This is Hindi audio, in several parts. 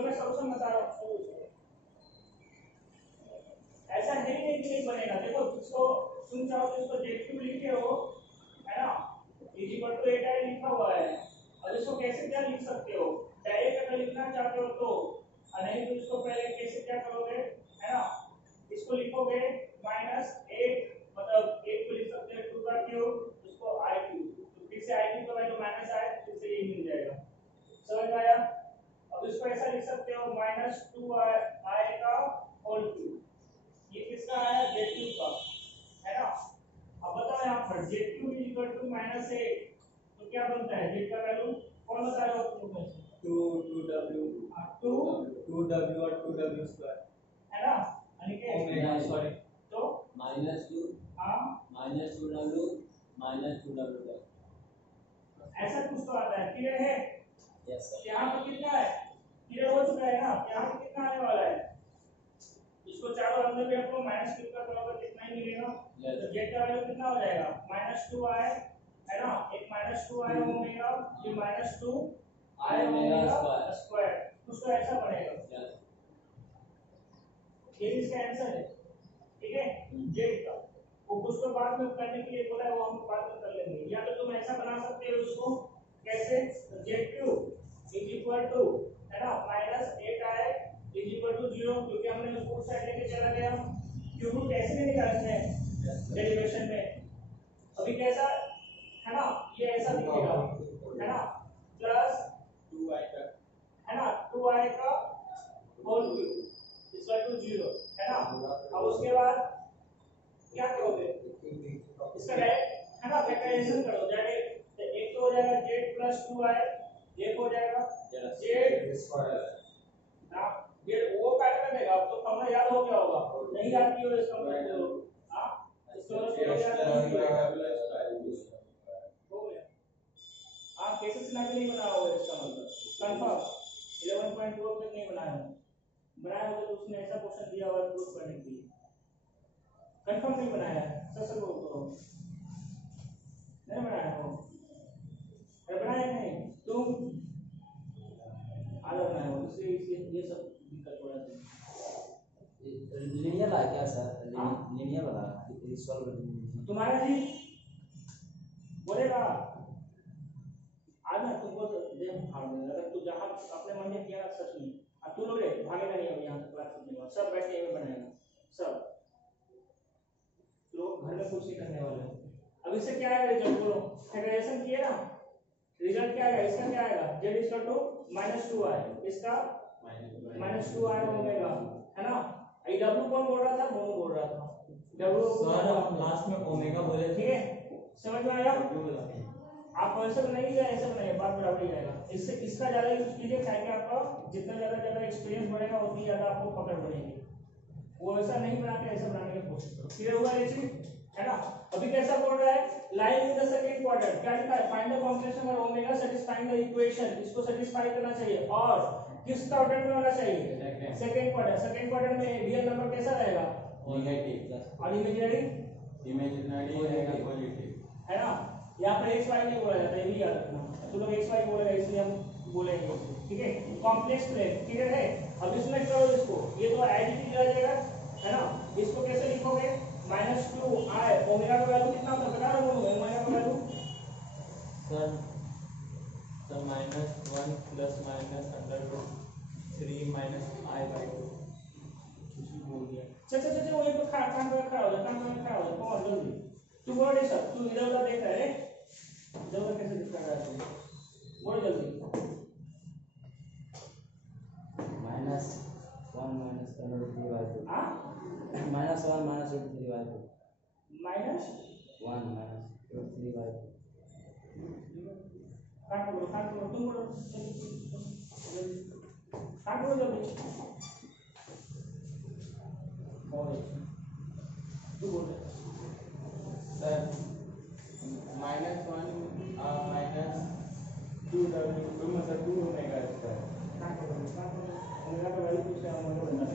तो मैं सॉल्यूशन बता रहा हूँ। ऐसा है नहीं कि नहीं बनेगा। देखो जिसको तुम चाहो तो इसको जेक्टिव लिखे हो, है ना, इज इक्वल टू एटा लिखा हुआ है। और इसको कैसे क्या लिख सकते हो, डायरेक्ट अगर लिखना चाहते हो तो, और नहीं तो इसको पहले कैसे क्या करोगे, है ना, इसको लिखोगे -8, मतलब 1 को लिख सकते हैं 2 का क्यूब, उसको i क्यूब, तो फिर से i क्यूब का वैल्यू माइनस आए, फिर से ये मिल जाएगा। समझ में आया? अब इसको ऐसा लिख सकते हो -2i का होल क्यूब। ये किसका है, जेक्यू का, है ना। अब बताओ यहाँ पर जेक्यू इज इक्वल टू -8, तो क्या बनता है, जेड का वैल्यू कौन बता रहे हो आप लोग में से? 2w और 2w स्क्वायर, है ना, अनिकेत सॉरी, तो -2 हां -2w -2w ऐसा कुछ तो आता है। क्लियर है? Yes sir. यहाँ पर कितना है, क्लियर हो चुका है ना, यहाँ पर कितना आने वाला है, इसको चारों अंदर भी आपको माइनस क्यूब का बराबर कितना ही मिलेगा, तो जेड का वैल्यू कितना हो जाएगा, -2i, है ना, एक -2i ओमेगा, ये -2i ओमेगा स्क्वायर, कुछ तो ऐसा बनेगा। ये इसका आंसर है, ठीक है, जेड का। वो कुछ तो बाद में करने के लिए बोला है, वो हम बाद में कर लेंगे। या तो तुम ऐसा बना सकते हो उसको, कैसे, z cube is equal to, है ना, -8i इज इक्वल टू 0, क्योंकि हमने उसको उस साइड लेके चला गया। क्यूब रूट कैसे भी निकालते हैं डेरिवेशन में, अभी कैसा, है ना, ये ऐसा दिखेगा, है ना, प्लस 2i का, है ना, 2i का होल क्यूब इक्वल टू 0, है ना। अब उसके बाद क्या करोगे, इसका डायरेक्ट, है ना, फैक्टराइजेशन करो डायरेक्ट, तो एक तो हो जाएगा z प्लस 2i, एक हो जाएगा z स्क्वायर, ना, z वो काट कर देगा। अब तो फॉर्मूला याद हो गया होगा, नहीं याद किया हो इसका मतलब, हां इसको याद नहीं किया हो गया, आप कैसे सिला के नहीं बनाया होगा इसका मतलब कंफर्म 11.2 तक नहीं बनाया हो, बनाया होगा तो उसने ऐसा क्वेश्चन दिया हुआ प्रूफ करने के लिए, कंफर्म नहीं बनाया है, सच बोलो, नहीं बनाया हो, बनाया नहीं तुम, आधा बनाया हो, इसलिए ये सब दिक्कत हो रहा है। लिनियर है क्या सर, लिनियर वाला सॉल्व तुम्हारा जी बोलेगा आज ना, तुमको तो दे फाड़ देगा अगर तू जहाँ अपने मन में किया सच नहीं, अब तू लोग भागेगा नहीं, अब यहाँ तक क्लास सुनने वाला सब बैठ के बनाएगा सब लोग, घर में कुछ नहीं करने वाले। अब इससे क्या आएगा रिजल्ट, बोलो, फैक्टराइजेशन किए ना, रिजल्ट क्या आएगा, इसका क्या आएगा, z इक्वल टू -2i, इसका -2i ओमेगा, है ना। ये w कौन बोल रहा था, मोनू बोल रहा था, w सर आप लास्ट में ओमेगा बोले, ठीक है, समझ में आया? आप ऐसे बनाइए या ऐसे बनाइए, बात बराबर ही जाएगा। इससे इसका ज्यादा यूज कीजिए, ताकि आपका जितना ज्यादा एक्सपीरियंस बढ़ेगा उतनी ज्यादा आपको पकड़ बढ़ेगी। वो ऐसा नहीं बना के ऐसा बनाने की कोशिश करो। क्लियर हुआ ये चीज, है ना। अभी कैसा बोल रहा है, line in the second quadrant, क्या लिखा है, find the combination of omega satisfying the equation, इसको सेटिस्फाई करना चाहिए, और किस क्वाड्रेंट में होना चाहिए, सेकंड क्वाड्रेंट। सेकंड क्वाड्रेंट में रियल नंबर कैसा रहेगा, नेगेटिव और इमेजिनरी है ना। यहाँ पर x y नहीं बोला जाता, ये भी याद रखना, तो लोग x y बोलेगा इसलिए हम बोलेंगे, ठीक है। कॉम्प्लेक्स प्लेन, क्लियर है। अब इसमें करो इसको, ये तो आइडेंटिटी आ जाएगा, है ना। इसको कैसे लिखोगे, -2i ओमेगा का वैल्यू कितना होता है बता रहा हूं, ओमेगा का value sir -1 plus minus √3 -i/2 कुछ भी बोल दिया। चल वो ये तो कान में खड़ा हो जा, कौन जल्दी तू बोल रे सर, तू इधर उधर देख रहा है, इधर उधर कैसे दिख रहा है तू, बोल जल्दी। -1 -√3/2 हां -1 -√3/2 -1 -√3/2 काट बोलो तुम बोलो, काट बोलो जल्दी, और तू बोल सर -1 -2w मतलब 2 ओमेगा स्क्वायर, ओमेगा का वैल्यू पूछ रहा हूं, ओमेगा बनना है,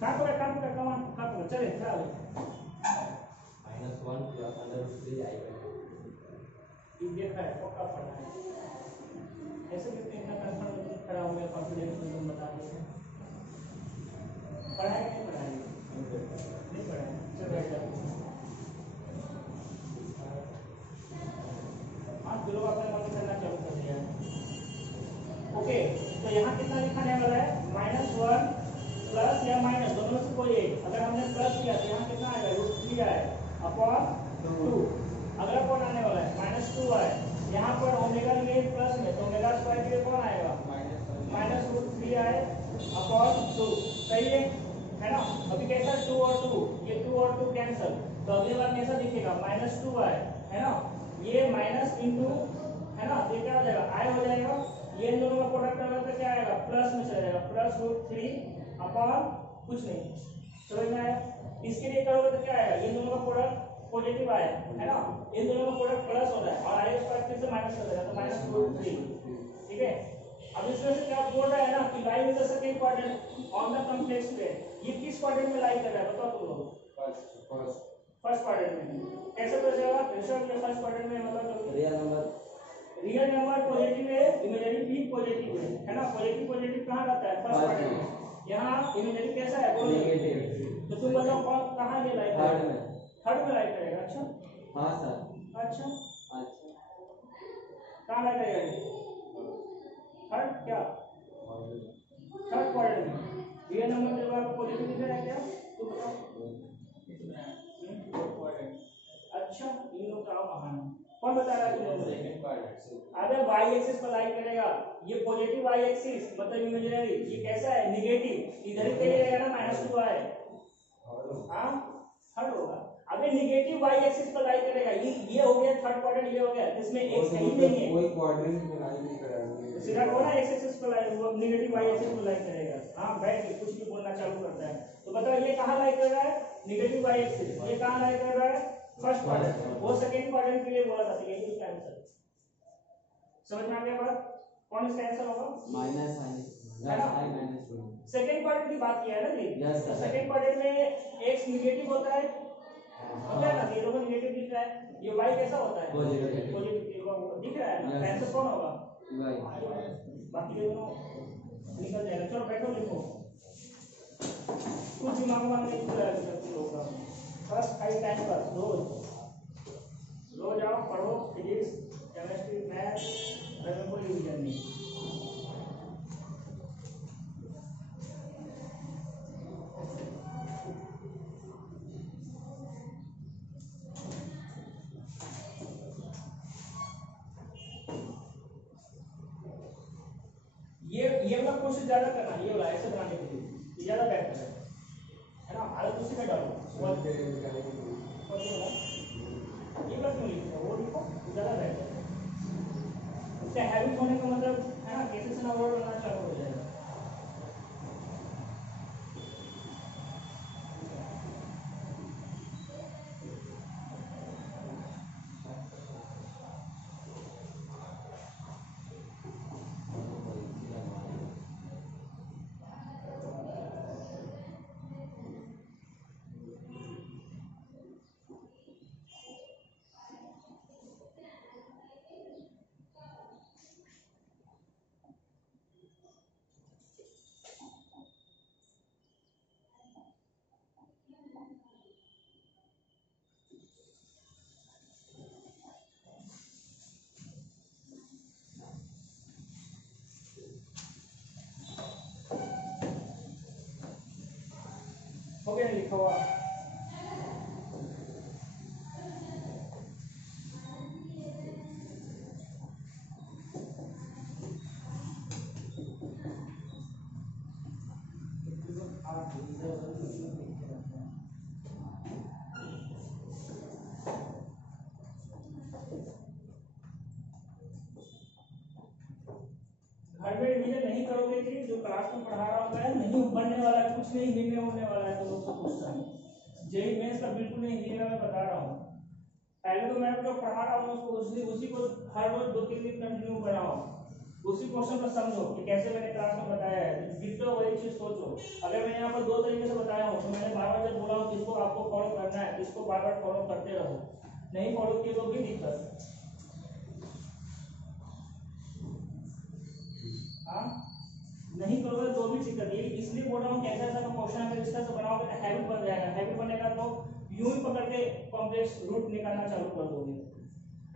काट कमान चले क्या है, -1 प्लस √3i/2 ये देखा है पक्का पढ़ा है, ऐसे भी इतना कंफर्म खड़ा हो गया कॉन्फिडेंस में ओके, तो यहाँ कितना लिखाने वाला है, -1 प्लस या माइनस दोनों में से कोई एक। अगर हमने प्लस किया तो यहाँ कितना आएगा, √3 आए अपॉन 2। अगला कौन आने वाला है, -2 आए। यहाँ पर ओमेगा लिए प्लस में तो ओमेगा स्क्वायर के लिए कौन आएगा, -√3 आए अपॉन 2। सही है ना। अभी कैसा 2 और 2, ये 2 और 2 कैंसिल, तो अगली बार कैसा दिखेगा, -2 आए, है ना। ये माइनस इंटू, है ना, तो ये क्या हो जाएगा, आय हो जाएगा। ये इन दोनों का प्रोडक्ट करोगे तो क्या आएगा, प्लस में चला जाएगा, +√3 अपॉन कुछ नहीं, समझ में आया। इसके लिए करोगे तो क्या आएगा, ये दोनों का प्रोडक्ट पॉजिटिव आया, है ना, इन दोनों का प्रोडक्ट प्लस होता है और आय स्क्वायर फिर से माइनस हो जाएगा, तो -√3। ठीक है। अब इसमें से क्या बोल रहा है ना कि lie with the second quadrant on the complex plane. ये किस क्वाड्रेंट में लाई कर रहा है, बताओ तुम लोग। फर्स्ट क्वाड्रेंट में। कैसे पता चलेगा, ऋषभ के फर्स्ट क्वाड्रेंट में मतलब रियल नंबर पॉजिटिव है, इमेजिनरी भी पॉजिटिव है ना। पॉजिटिव कहाँ रहता है, फर्स्ट क्वाड्रेंट में। यहाँ इमेजिनरी कैसा है, वो नेगेटिव। तो तुम बताओ कौन कहाँ ये लाई करेगा, थर्ड में लाई करेगा। अच्छा हाँ सर। अच्छा कहाँ लाई करेगा, थर्ड क्या, थर्ड क्वाड्रेंट में। रियल नंबर जब आपको पॉजिटिव दिख रहा है क्या, तो बताओ। अच्छा इन लोग का महान कौन बता रहा है तुम लोगों को। अबे वाई एक्सिस पर लाई करेगा, ये पॉजिटिव वाई एक्सिस मतलब इमेजिनरी, ये कैसा है, नेगेटिव। इधर ही रहेगा ना, -2 आए, हाँ थर्ड होगा। अबे नेगेटिव वाई एक्सिस पर लाई करेगा, ये हो गया थर्ड क्वाड्रेंट, ये हो गया, इसमें एक सही नहीं है, कोई क्वाड्रेंट में लाई नहीं करेगा, सीधा कौन है एक्स एक्सिस पर लाई, वो नेगेटिव वाई एक्सिस पर लाई करेगा। हाँ बैठ के कुछ भी बोलना चालू करता है। तो बताओ ये कहाँ लाई कर रहा है, नेगेटिव वाई एक्सिस, ये कहाँ लाई कर रहा है, फर्स्ट क्वाड्रेंट। वो सेकंड क्वाड्रेंट के लिए बोला था, यही उसका आंसर। समझ में आ गया बात, कौन इसका आंसर होगा, सेकंड क्वाड्रेंट की बात किया है ना जी। तो सेकंड क्वाड्रेंट में एक्स नेगेटिव होता है, होता है ना, ये दोनों नेगेटिव दिख रहा है, ये वाई कैसा होता है, पॉजिटिव दिख रहा है ना। आंसर कौन होगा, बाकी दोनों निकल जाएगा। चलो बैठो लिखो, कुछ दिमाग में नहीं चल रहा है बस खाली टाइम पास। रोज आओ पढ़ो, फिजिक्स केमिस्ट्री मैथ, अगर कोई रिवीजन नहीं। ये वाला क्वेश्चन ज्यादा करना, ये वाला ऐसे बनाने के लिए ये ज्यादा बेहतर है ना। आदत उसी में डालो, ये बात क्यों लिखो, वो लिखो ज्यादा बेहतर है। उससे हैबिट होने का मतलब है ना, कैसे से ना वर्ड बनना चालू हो जाएगा। हो गया लिखा हुआ। घर में रिवीजन नहीं करोगे कि जो क्लास में पढ़ा रहा होगा नहीं बनने वाला है, कुछ नहीं हिंदी में होने वाला है, तो लोग तो पूछता है। जेई मेंस का बिल्कुल नहीं हिंदी में मैं बता रहा हूँ। पहले तो मैं जो पढ़ा रहा हूँ उसको उसी को हर रोज 2-3 दिन कंटिन्यू कराओ, उसी क्वेश्चन को समझो कि कैसे मैंने क्लास में बताया है, जितना वही चीज सोचो। अगर मैंने यहाँ पर 2 तरीके से बताया हूँ तो मैंने बार-बार जब बोला हूँ किसको आपको फॉलो करना है, किसको बार-बार फॉलो करते रहो, नहीं फॉलो किए तो भी दिक्कत। हाँ नहीं करोगे तो भी दिक्कत है, इसलिए बोल रहा हूँ कैसा ऐसा क्वेश्चन अगर इस तरह से बनाओगे तो हैबिट बन जाएगा। हैबिट बनेगा तो यूं ही पकड़ के कॉम्प्लेक्स रूट निकालना चालू कर दोगे,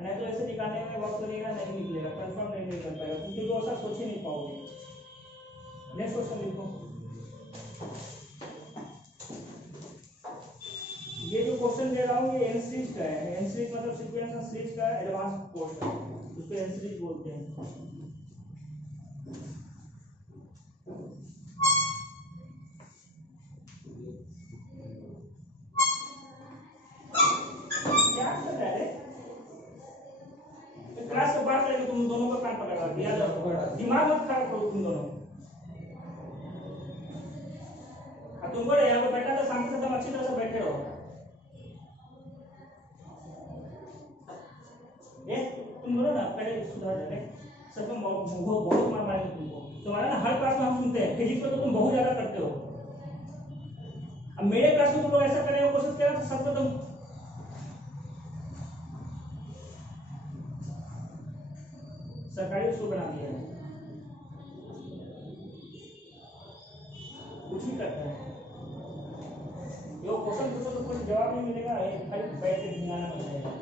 नहीं तो ऐसे निकालने में वक्त लगेगा, नहीं निकलेगा, कंफर्म नहीं निकल पाएगा, क्योंकि वो सब सोच ही नहीं पाओगे। नेक्स्ट क्वेश्चन लिखो। ये जो क्वेश्चन दे रहा हूँ ये एन सीरीज का है। एन सीरीज मतलब सीक्वेंस ऑफ सीरीज का एडवांस कोर्स है, उसको एन सीरीज बोलते हैं। क्या कर रहा है क्लास के बाद लेके तुम दोनों का कान पकड़ा दिया, दिमाग मत खराब करो तुम दोनों। तुमको यहाँ पे बैठा था, सामने से एकदम अच्छी तरह से बैठे रहो। तुम बोलो ना पहले सुधार जाए, सच में बहुत मार मारेंगे तुमको। तुम्हारा ना हर क्लास में हम सुनते हैं, फिजिक्स में तो तुम बहुत ज्यादा करते हो। अब मेरे क्लास में तुम लोग ऐसा करने की कोशिश करा तो सब तो तुम सरकारी स्कूल बना दिया है, कुछ भी करता है। यो क्वेश्चन पूछो तो कुछ जवाब नहीं मिलेगा, खाली बैठ के गिनाना पड़ेगा।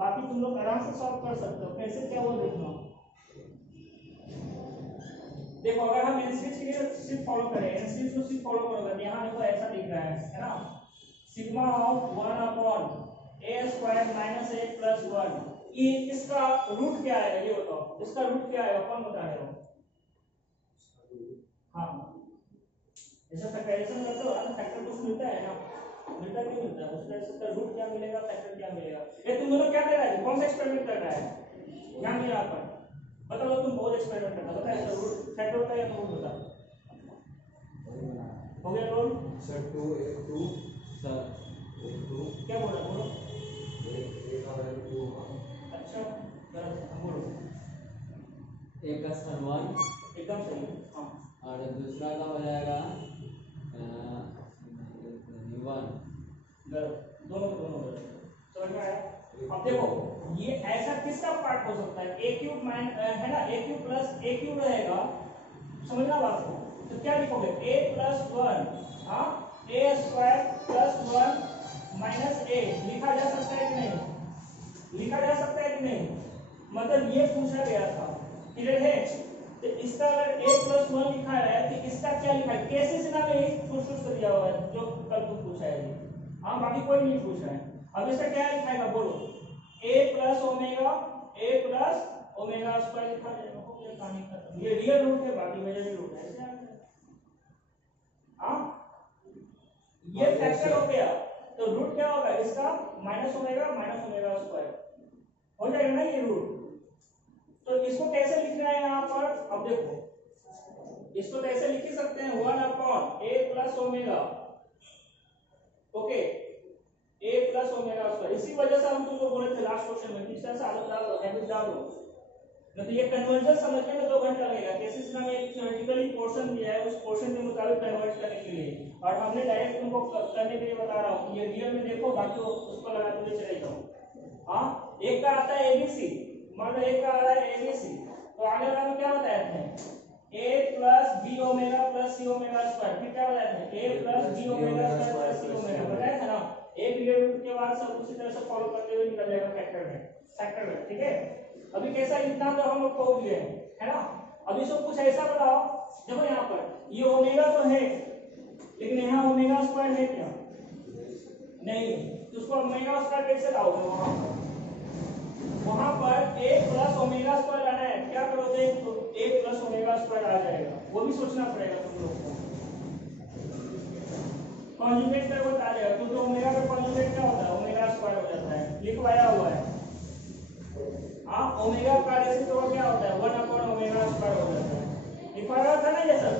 बाकी तुम लोग आराम से सॉल्व कर सकते हो। कैसे क्या वो देखना। देखो अगर हम एनसीरीज के लिए सिर्फ फॉलो करें, एनसीरीज को सिर्फ फॉलो करोगे, यहाँ देखो ऐसा दिख रहा है ना, sigma of 1 upon a square minus a plus 1। ये इसका रूट क्या आएगा ये बताओ, इसका रूट क्या आएगा कौन बता रहे हो? हाँ ऐसा फैक्टराइजेशन करते हो ना, फैक्टर कुछ मिलता है ना, मिलता क्यों मिलता है? उसका रूट क्या मिलेगा, फैक्टर क्या मिलेगा। ये तुम दोनों क्या कर रहा है, कौन सा एक्सपेरिमेंट कर रहा है? ध्यान दिया पर बताओ, तुम बहुत एक्सपेरिमेंट करता बता है, रूट फैक्टर होता है या रूट होता है? हो गया रोल सर 2 1 2 सर 1 2 क्या बोल रहा बोलो 1 और 2। अच्छा गलत बोलो, एक का सर 1 एकदम सही। हाँ और दूसरा का हो जाएगा 1 गलत, दोनों गलत। समझ में आया? अब देखो ये ऐसा किसका पार्ट हो सकता है, a क्यूब है ना, a cube plus a cube रहेगा, समझना बात को। तो क्या लिखोगे a प्लस 1, हाँ a square plus 1 minus a लिखा जा सकता है कि नहीं? लिखा जा सकता है कि नहीं? मतलब ये पूछा गया था, क्लियर है? तो इसका अगर a प्लस 1 लिखा है तो इसका क्या लिखा है, कैसे से नाम एक सोच कर दिया हुआ है जो कल तुम पूछा है। हाँ बाकी कोई नहीं पूछा है। अब इसका क्या लिखाएगा बोलो, a प्लस ओमेगा स्क्वायर लिखा जाएगा, हो गया कहानी खत्म। ये रियल रूट है, बाकी इमेजिनरी रूट है। ऐसे हाँ ये फैक्टर हो गया, तो रूट क्या होगा इसका माइनस ओमेगा स्क्वायर हो जाएगा ना ये रूट। तो इसको कैसे लिखना है यहाँ पर, अब देखो इसको तो ऐसे लिख ही सकते हैं 1 upon a plus omega, okay a plus omega square. इसी वजह से हम तुमको बोले थे लास्ट क्वेश्चन में किस तरह से आदत डालो, हैबिट डालो, नहीं तो ये कन्वर्जन समझने में 2 घंटा लगेगा। कैसे से हमें एक थ्योरेटिकली पोर्शन दिया है, उस पोर्शन के मुताबिक कन्वर्ट करने के लिए, और हमने डायरेक्ट तुमको करने के लिए बता रहा हूँ। ये रियल में देखो, बाकी उसको लगाते हुए चले जाओ। हाँ एक का आता है एबीसी, मान लो एक का आ रहा है एबीसी, तो आगे वाला में क्या बताया थे, a plus b omega plus c omega square. फिर क्या बताया था, a plus b omega square plus c omega बताया था ना। एक रियल रूट के बाद से फैक्टर में, ठीक है। अभी कैसा इतना तो हम लोग पहुंच गए है ना। अभी इसको कुछ ऐसा बताओ, देखो यहाँ पर ये ओमेगा तो है, लेकिन यहाँ ओमेगा स्क्वायर है क्या? नहीं, तो उसको ओमेगा स्क्वायर कैसे लाओगे? वहां पर एक प्लस ओमेगा स्क्वायर आना है, क्या करोगे? तो एक प्लस ओमेगा स्क्वायर आ जाएगा, वो भी सोचना पड़ेगा तुम लोग को। कॉन्जुगेट का बता देगा, क्योंकि ओमेगा का कॉन्जुगेट क्या होता है? ओमेगा स्क्वायर हो जाता है, लिखवाया हुआ है। हाँ, ओमेगा का रेसिप्रोकल क्या होता है? 1 ओमेगा स्क्वायर हो जाता है, लिखवाया था ना ये सब।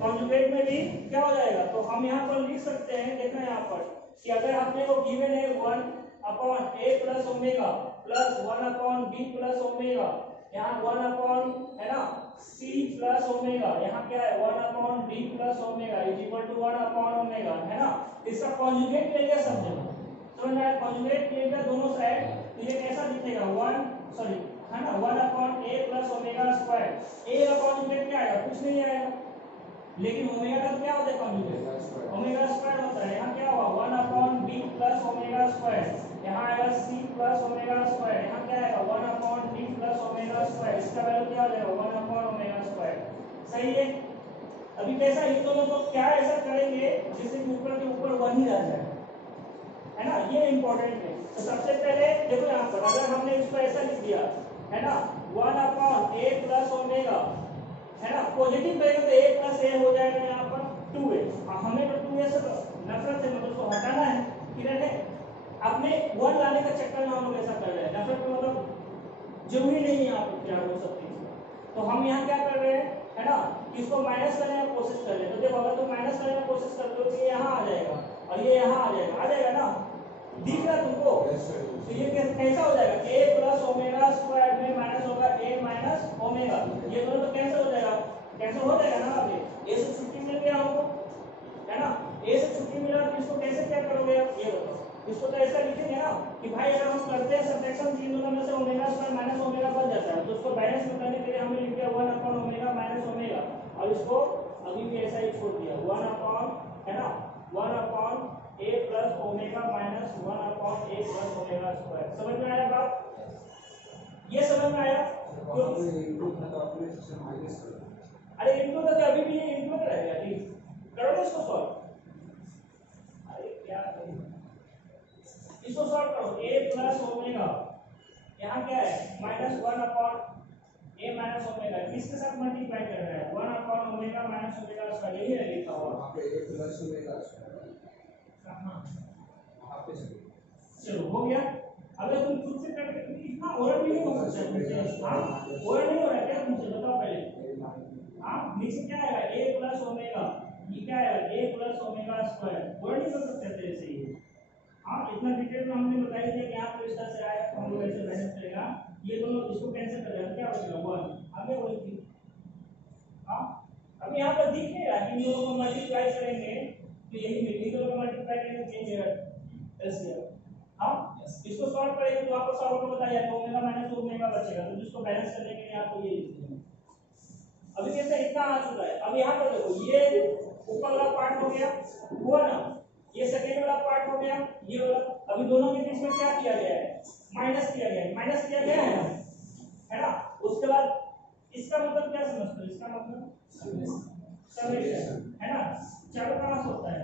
कॉन्जुगेट में भी क्या हो जाएगा? तो हम यहाँ पर लिख सकते हैं, देखना यहाँ पर कि अगर आपने को गिवन है 1/a plus omega plus 1/b plus omega, यहाँ 1 है ना c प्लस ओमेगा, यहाँ क्या है 1/b plus omega is equal to 1/ओमेगा, है ना। इसका कॉन्जुगेट ले लिया सब जगह, समझ में आया? कॉन्जुगेट ले लिया दोनों साइड, तो ये कैसा दिखेगा? 1 सॉरी है ना 1/a plus omega square. a का कॉन्जुगेट क्या आएगा? कुछ नहीं आएगा, लेकिन ओमेगा का क्या होता है कॉन्जुगेट? ओमेगा स्क्वायर होता है। यहाँ क्या होगा? 1/b प्लस ओमेगा स्क्वायर, यहाँ आएगा c प्लस ओमेगा स्क्वायर, यहाँ क्या आएगा 1/d प्लस ओमेगा स्क्वायर, इसका वैल्यू क्या हो जाएगा? 1/ओमेगा स्क्वायर। सही है। अभी कैसा इन दोनों को क्या ऐसा करेंगे जिससे कि ऊपर के ऊपर 1 ही रह जाए, है ना, ये इंपॉर्टेंट है। तो सबसे पहले देखो यहाँ पर अगर हमने इसको ऐसा लिख दिया है ना 1/a प्लस ओमेगा, है ना, पॉजिटिव करेंगे तो a प्लस a हो जाएगा, यहाँ पर 2a। हमें तो 2a से नफरत है, मतलब उसको हटाना है, क्लियर है। आपने 1 लाने का चक्कर में हम लोग ऐसा कर रहे हैं, नफरत का मतलब जरूरी नहीं है यहाँ पर क्या हो सकती है। तो हम यहाँ क्या कर रहे हैं, है ना, इसको माइनस करने की कोशिश कर रहे हैं। तो जब अगर तुम माइनस करने की कोशिश करते हो तो ये यहाँ आ जाएगा और ये यहाँ आ जाएगा ना, दिख रहा तुमको? तो ये कैसा हो जाएगा? a प्लस ओमेगा स्क्वायर में माइनस होगा a माइनस ओमेगा, ये दोनों तो कैंसिल हो जाएगा, कैंसिल हो जाएगा ना। अभी a से छुट्टी मिल गया हमको, है ना, a से छुट्टी मिला तो इसको कैसे क्या करोगे आप? ये बताओ। इसको तो ऐसा लिखेंगे ना कि भाई अगर हम करते हैं सब्ट्रैक्शन, तीन दोनों में से ओमेगा स्क्वायर माइनस ओमेगा बन जाता है, तो उसको बैलेंस में करने के लिए हमने लिख दिया 1/ओमेगा माइनस ओमेगा, और इसको अभी भी ऐसा ही छोड़ दिया 1 है ना 1/a plus omega minus 1/a plus omega square. समझ में आया बात? ये समझ में आया? अरे इनटू तो अभी भी ये इनटू रह गया, ठीक करो इसको सॉल्व। अरे क्या इसको सॉल्व करो, a प्लस ओमेगा यहाँ क्या है माइनस 1/a माइनस ओमेगा, किसके साथ मल्टीप्लाई कर रहा है? 1/ओमेगा माइनस ओमेगा स्क्वायर, यही है लिखा हुआ वहां पे a प्लस ओमेगा स्क्वायर। हां चलो हो गया। अगर तुम खुद से करके इतना और भी नहीं हो सकता है, हां और नहीं हो रहा है क्या? मुझे बताओ पहले। हां नीचे क्या आएगा? a प्लस ओमेगा, ये क्या आएगा? a plus omega square. और नहीं कर सकते थे ऐसे ही। हाँ इतना डिटेल में हमने बताई दिया कि यहाँ पर इस तरह से आएगा तो हम लोग ऐसे बैलेंस करेगा, ये दोनों इसको कैंसिल कर देगा, क्या बचेगा 1, आगे वही थी। हाँ अब यहाँ पर दिख नहीं रहा कि इन दोनों को मल्टीप्लाई करेंगे तो यही मिलेगी, दोनों को मल्टीप्लाई करेंगे चेंज होगा ऐसे। हाँ इसको सॉल्व करेंगे तो आपको सॉल्व करके बताया जाएगा ओमेगा माइनस ओमेगा बचेगा, तो जिसको बैलेंस करने के लिए आपको ये लिख देंगे। अभी कैसे इतना आ चुका है। अब यहाँ पर देखो ये ऊपर वाला पार्ट हो गया, हुआ ना, ये सेकेंड वाला पार्ट हो गया, ये वाला। अभी दोनों के बीच में क्या किया गया है? माइनस किया गया है, माइनस किया गया है ना। उसके बाद इसका मतलब क्या समझते हो? इसका मतलब समेशन, है ना। चारों कहां से होता है?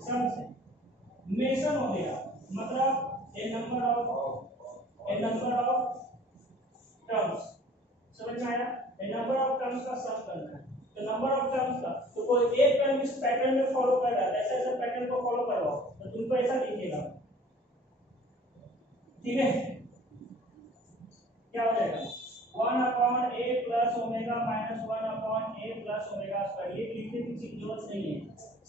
सम से। मेशन हो गया मतलब ए नंबर ऑफ टर्म्स, समझ में आया? ए नंबर ऑफ टर्म्स का सम करना है, तो नंबर ऑफ टर्म्स का तो कोई एक टर्म इस पैटर्न में फॉलो कर रहा है, ऐसे पैटर्न को फॉलो करो तो तुमको ऐसा दिखेगा, ठीक है। क्या हो जाएगा 1/a plus omega minus 1/a plus omega square, ये लिखने की जरूरत नहीं है।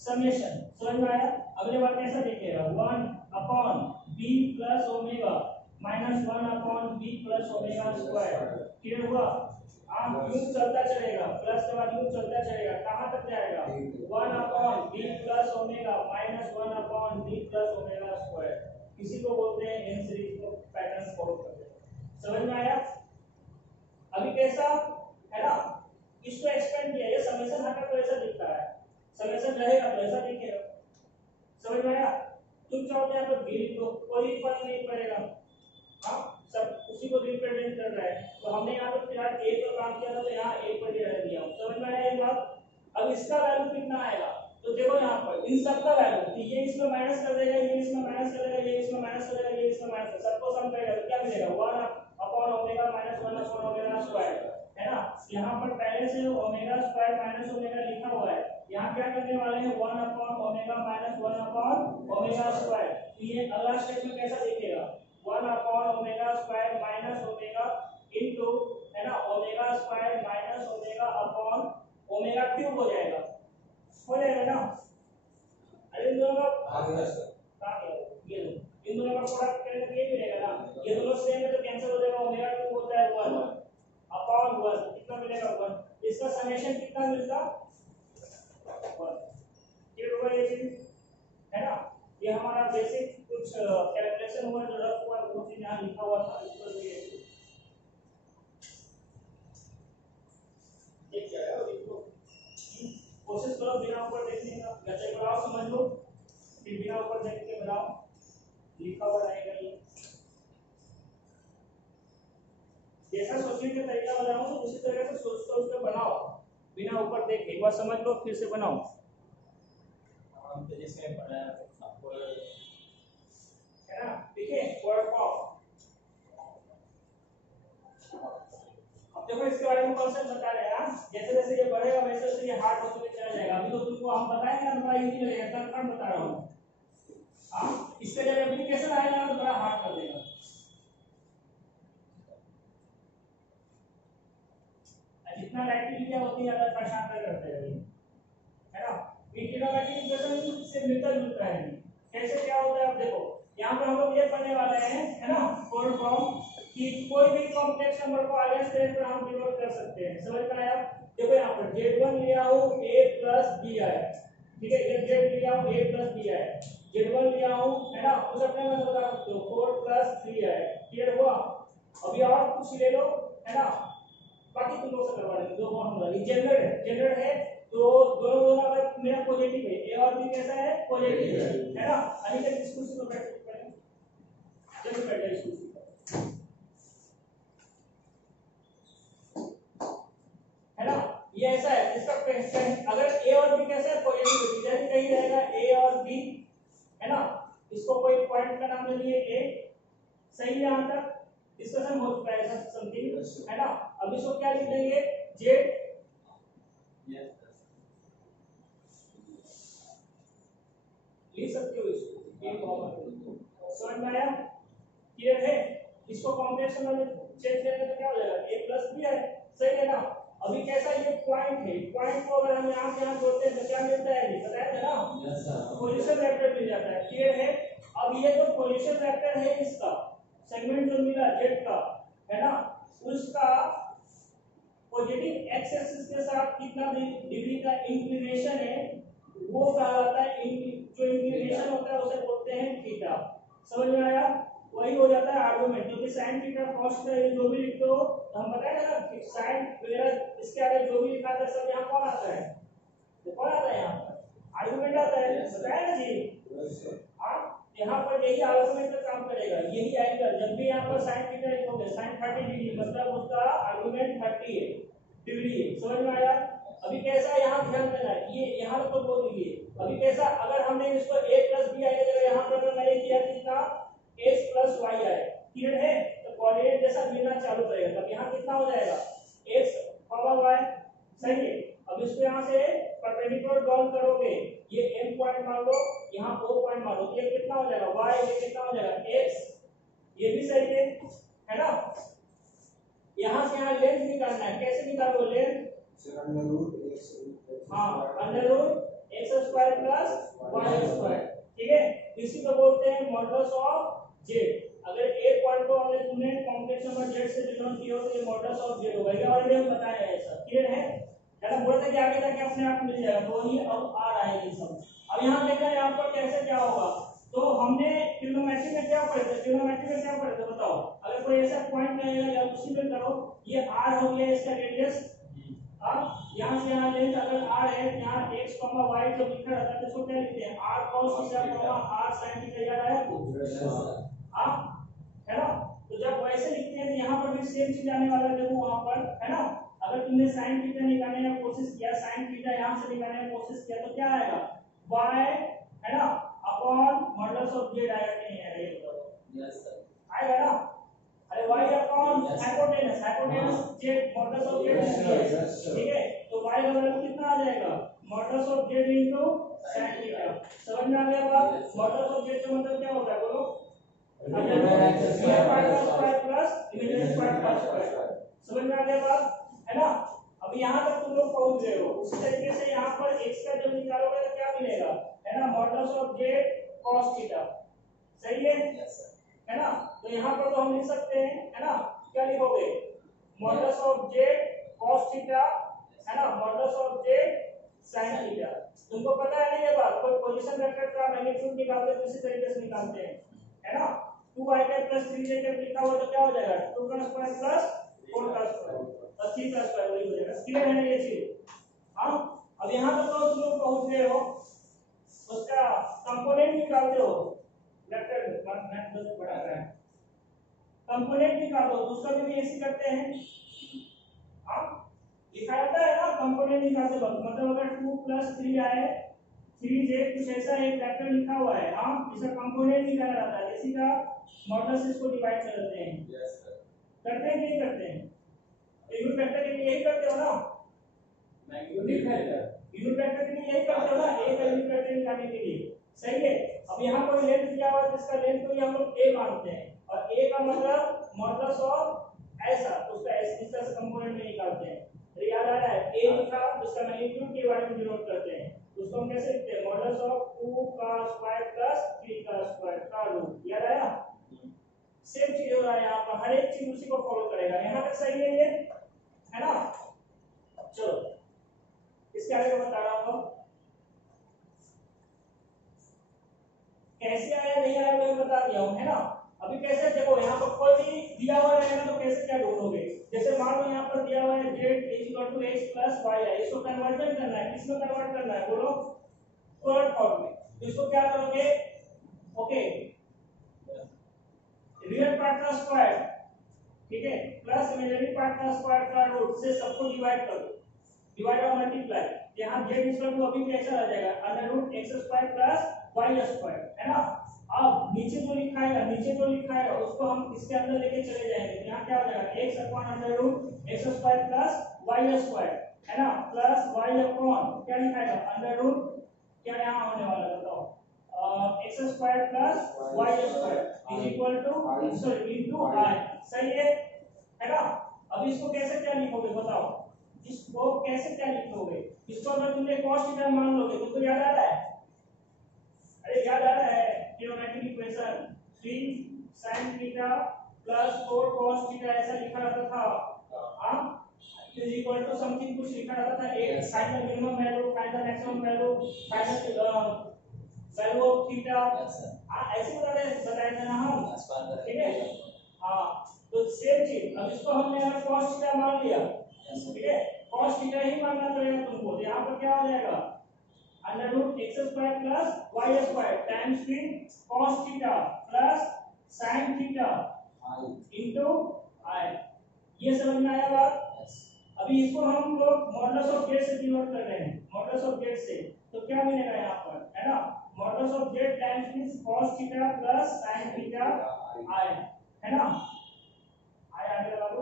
समेशन समझ में आया? अगले बार कैसा दिखेगा 1/b plus omega minus 1/b plus omega square. Clear हुआ? आप यूं चलता चलेगा, प्लस के बाद यूं चलता चलेगा, कहां तक जाएगा 1/b plus omega minus 1/b plus omega square. इसी को बोलते हैं एन सीरीज को पैटर्न फॉलो करते हैं। समझ में आया? अभी कैसा है ना, इसको एक्सपेंड किया, ये समेशन हटा तो ऐसा दिखता है, समेशन रहेगा तो ऐसा दिखेगा। समझ में आया? तुम चाहो तो यहाँ पर भी लिख दो, कोई फर्क नहीं पड़ेगा, को रिप्रेजेंट कर रहा है। तो हमने यहाँ पे फिलहाल a पर काम किया था, तो यहाँ a पर ही रह दिया। समझ में आया ये बात? अब इसका वैल्यू कितना आएगा, तो देखो यहाँ पर इन सबका वैल्यू, तो ये इसमें माइनस कर देगा, ये इसमें माइनस कर देगा, ये इसमें माइनस कर देगा, ये इसमें माइनस कर, सबको सम करेगा तो क्या मिलेगा 1 omega minus 1 upon omega square, है ना। यहाँ पर पहले से ओमेगा स्क्वायर माइनस ओमेगा लिखा हुआ है, यहाँ क्या करने वाले हैं 1 upon omega minus 1 upon omega square. तो ये अगला स्टेप में कैसा दिखेगा 1 upon omega square minus omega into, है ना, omega square minus omega upon omega cube हो जाएगा ना। अरे इन दोनों का ये इन दोनों का प्रोडक्ट करेंगे तो ये मिलेगा ना, ये दोनों सेम है तो कैंसिल हो जाएगा, ओमेगा क्यूब होता है 1 अपॉन 1, कितना मिलेगा 1, इसका समेशन कितना मिलता 1। ये होगा ये चीज, है ना। ये हमारा बेसिक कुछ कैलकुलेशन हुआ जो रफ हुआ वो चीज यहाँ लिखा हुआ था, इस पर ये क्या है और इसको कोशिश करो बिना ऊपर देखने का, जैसे बनाओ समझ लो, फिर बिना ऊपर देख के बनाओ, लिखा हुआ रहेगा ये। जैसा सोचने का तरीका बताऊं तो उसी तरह से सोच सोच कर बनाओ, बिना ऊपर देखे, एक बार समझ लो फिर से बनाओ। हम तो जैसे पढ़ा है ना, देखिए वर्ड फॉर्म, अब देखो इसके बारे में कॉन्सेप्ट बता रहे हैं ना, जैसे जैसे ये बढ़ेगा वैसे वैसे ये हार्ड होते चला जाएगा। अभी तो तुमको हम बताएंगे ना बड़ा इजी लगेगा, कंफर्म बता रहा हूँ। हाँ, इसका जब एप्लीकेशन आएगा तो बड़ा हार्ड कर देगा। जितना एक्टिविटी होती है ज्यादा परेशान करते हैं, है ना। ट्रिग्नोमेट्रिक इक्वेशन से मिलता जुलता है, कैसे क्या होता है आप देखो, यहाँ पर हम लोग ये पढ़ने वाले हैं, है ना, फॉर्म कि कोई भी कॉम्प्लेक्स नंबर को आगे से पर हम डिनोट कर सकते हैं। समझ में आया? देखो यहाँ पर z1 लिया हूँ a प्लस b है, ठीक है, ये z लिया हूँ a प्लस b है, z1 लिया हूँ, है ना, उस अपने में बता सकते हो 4 प्लस 3 है। क्लियर हुआ? अभी और कुछ ले लो, है ना, बाकी तुम लोग से करवा लेंगे। दो फॉर्मूला ये जनरेट है तो दोनों अगर मेरा पॉजिटिव है, a और b कैसा है पॉजिटिव है ना। अभी तक इस कुर्सी पर प्रैक्टिस करें, जल्दी बैठ जाइए इस कुर्सी पर, है ना। ये ऐसा है, इसका अगर a और b कैसा है पॉजिटिव, जैसे कहीं रहेगा a और b, है ना, इसको कोई पॉइंट का नाम ले लिए a, सही है। यहां तक डिस्कशन हो चुका है ऐसा समथिंग, है ना। अब इसको क्या लिख देंगे z, लिख सकते हो इसको एक कॉमन, समझ में आया? क्लियर है? इसको कॉम्प्लेक्स नंबर में चेंज करेंगे तो क्या हो जाएगा a प्लस b है, सही है ना। अभी कैसा ये पॉइंट है, पॉइंट को अगर हम यहाँ से यहाँ जोड़ते हैं तो क्या मिलता है, पता है ना, पोजीशन वेक्टर मिल जाता है। क्लियर है? अब ये जो पोजीशन वेक्टर है इसका सेगमेंट जो मिला z का, है ना, उसका पॉजिटिव एक्स एक्सिस के साथ कितना डिग्री का इंक्लिनेशन है वो कहा जाता है, जो इंक्लिनेशन होता है उसे बोलते हैं थीटा। समझ में आया? वही हो जाता है आर्गुमेंट, क्योंकि sin थीटा cos थीटा ये जो भी लिखते हो तो हम बताएंगे ना कि sin वगैरह इसके आगे जो भी लिखा था सब यहाँ कौन आता है, तो कौन आता है यहाँ पर आर्गुमेंट आता है, बताया ना जी। हाँ, यहाँ पर यही आर्गुमेंट का काम करेगा, यही एंगल, जब भी यहाँ पर sin थीटा लिखोगे sin 30 डिग्री मतलब उसका आर्गुमेंट 30 है डिग्री है। समझ में आया? अभी कैसा यहाँ ध्यान देना है, ये यहाँ तो बोल दीजिए। अभी कैसा अगर हमने इसको a प्लस b आएगा जगह यहाँ पर अगर मैंने किया कितना x प्लस y आए, क्लियर है, तो कोऑर्डिनेट जैसा मिलना चालू करेगा, तब यहाँ कितना हो जाएगा x y, सही है। अब इसको यहाँ से परपेंडिकुलर ड्रॉ करोगे, ये m पॉइंट मान लो, यहाँ o पॉइंट मान लो, तो ये कितना हो जाएगा y, ये कितना हो जाएगा x, ये भी सही है ना। यहाँ से यहाँ लेंथ निकालना है, कैसे निकालोगे लेंथ, हाँ under root x square plus y square, ठीक है। इसी को बोलते हैं मॉडुलस ऑफ जेड। अगर एक पॉइंट को हमने तुमने कॉम्प्लेक्स नंबर जेड से डिनोट किया हो तो ये मॉडुलस ऑफ जेड होगा, ये ऑलरेडी हम बताए हैं ऐसा, क्लियर है। ज्यादा बोला था कि आगे जाके अपने आप मिल जाएगा, तो वही अब आ रहा है ये सब। अब यहाँ देखा है यहाँ पर कैसे क्या होगा, तो हमने ट्रिग्नोमेट्री में क्या पढ़े थे, ट्रिग्नोमेट्री में क्या पढ़े थे बताओ। अगर कोई ऐसा पॉइंट रहेगा या उसी में करो, ये r हो गया इसका रेडियस, अब यहाँ से यहाँ लेंथ अगर r है, यहाँ x, y जब लिखा रहता है तो इसको क्या लिखते हैं r cos theta, r sin theta, याद आया आपको? हाँ, है ना। तो जब वैसे लिखते हैं तो यहाँ सेम चीज आने वाला है, देखो वहां पर है ना। अगर तुमने sin थीटा निकालने का कोशिश किया, sin थीटा यहां से निकालने का कोशिश किया तो क्या आएगा, y है ना अपॉन मॉडुलस ऑफ z आएगा कि नहीं आएगा, ये बताओ। Yes sir. आएगा ना। अरे y upon hypotenuse, hypotenuse z modulus of z, ठीक है। तो y का वैल्यू कितना आ जाएगा, modulus of z into sin theta. समझ में आ गया बात। मॉडुलस ऑफ z का मतलब क्या होता है बोलो, समझ में आ गया बात, है ना। अब यहाँ तक तुम लोग पहुंच गए हो। उसी तरीके से यहाँ पर x का जब निकालोगे तो क्या मिलेगा, है ना, modulus of z cos theta, सही है, यस सर। है ना। तो यहाँ पर तो हम लिख सकते हैं, है ना, क्या लिखोगे, modulus of z cos theta, है ना, modulus of z sin theta. तुमको पता है ना ये बात, कोई पोजीशन वेक्टर का मैग्नीट्यूड निकालते तो इसी तरीके से निकालते हैं, है ना। 2i प्लस 3j लिखा हुआ तो क्या हो जाएगा, 2 का स्क्वायर प्लस 4 का स्क्वायर और 3 का स्क्वायर वही हो जाएगा। क्लियर है ना ये चीज। हाँ, अब यहाँ तक तो तुम लोग पहुंच गए हो। उसका कंपोनेंट निकालते हो, वेक्टर बड़ा है, कंपोनेंट निकालो तो उसका भी ऐसे करते हैं। हाँ, लिखा जाता है ना कंपोनेंट निकालते वक्त, मतलब अगर 2 प्लस 3 आए, 3j कुछ ऐसा एक वेक्टर लिखा हुआ है, हाँ, इसका कंपोनेंट निकाला जाता है, इसी का मॉडुलस इसको डिवाइड कर देते हैं। Yes sir. करते हैं कि नहीं करते हैं, यूनिट वेक्टर के लिए यही करते हो ना, यूनिट वेक्टर के लिए यही करते हो ना, एक यूनिट वेक्टर निकालने के लिए, सही है। अब यहाँ कोई लेंथ दिया हुआ है जिसका लेंथ को हम लोग a मानते हैं, और a का मतलब मॉडुलस ऑफ ऐसा, उसका इस तरह से कंपोनेंट में निकालते हैं। तो याद आ रहा है, a लिखा जिसका मैग्नीट्यूड के बारे में डिनोट करते हैं, उसको हम कैसे लिखते हैं, मॉडुलस ऑफ 2 का स्क्वायर प्लस 3 का स्क्वायर का रूट। याद आया, सेम चीज हो रहा है यहाँ पर, हर एक चीज उसी को फॉलो करेगा। यहाँ तक सही है ये, है ना। चलो इसके आगे मैं बता रहा हूँ कैसे आया नहीं आया मैं बता दिया हूँ, है ना। अभी कैसे देखो, यहाँ पर कोई भी दिया हुआ रहेगा तो कैसे क्या ढूंढोगे, जैसे मान लो यहाँ पर दिया हुआ है z = x + y है, इसको कन्वर्जन करना है, किसमें कन्वर्ट करना है बोलो, थर्ड फॉर्म में। तो इसको क्या करोगे, ओके, रियल पार्ट का स्क्वायर, ठीक है, प्लस इमेजिनरी पार्ट का स्क्वायर का रूट से सबको डिवाइड कर दो, डिवाइड और मल्टीप्लाई। यहाँ z इक्वल अभी कैसा आ जाएगा, √x² + y², है ना। अब नीचे जो लिखा है उसको हम इसके अंदर लेके चले जाएंगे, तो यहाँ क्या हो जाएगा, x/√x² + y², है ना, प्लस y क्या लिखा है, √ क्या यहाँ होने वाला है बताओ, x² + y² sorry into i, सही है ना। अब इसको कैसे क्या लिखोगे बताओ, इसको कैसे क्या लिखोगे, इसको अगर तुमने cos थीटा मान लोगे तो तुमको याद आ रहा है, अरे याद आ रहा है, trigonometric equation 3 sin theta plus 4 cos theta ऐसा लिखा रहता था, हां, इज इक्वल टू समथिंग कुछ लिखा रहता था, एक find the minimum value, find the maximum value, find the value of theta, हां ऐसे बताया था ना हम, ठीक है। हां, तो सेम चीज, अब इसको हमने यहाँ cos थीटा मान लिया, ठीक है, cos थीटा ही मानना पड़ेगा तुमको। तो यहाँ पर क्या हो जाएगा, √x² + y² टाइम्स फिर cos theta plus sin theta into i। ये समझ में आया बात। अभी इसको हम लोग मॉडुलस ऑफ z से डिनोट कर रहे हैं, मॉडुलस ऑफ z से, तो क्या मिलेगा यहाँ पर, है ना, मॉडुलस ऑफ z टाइम्स फिर cos theta plus sin theta i, है ना। आया आगे लगा दो।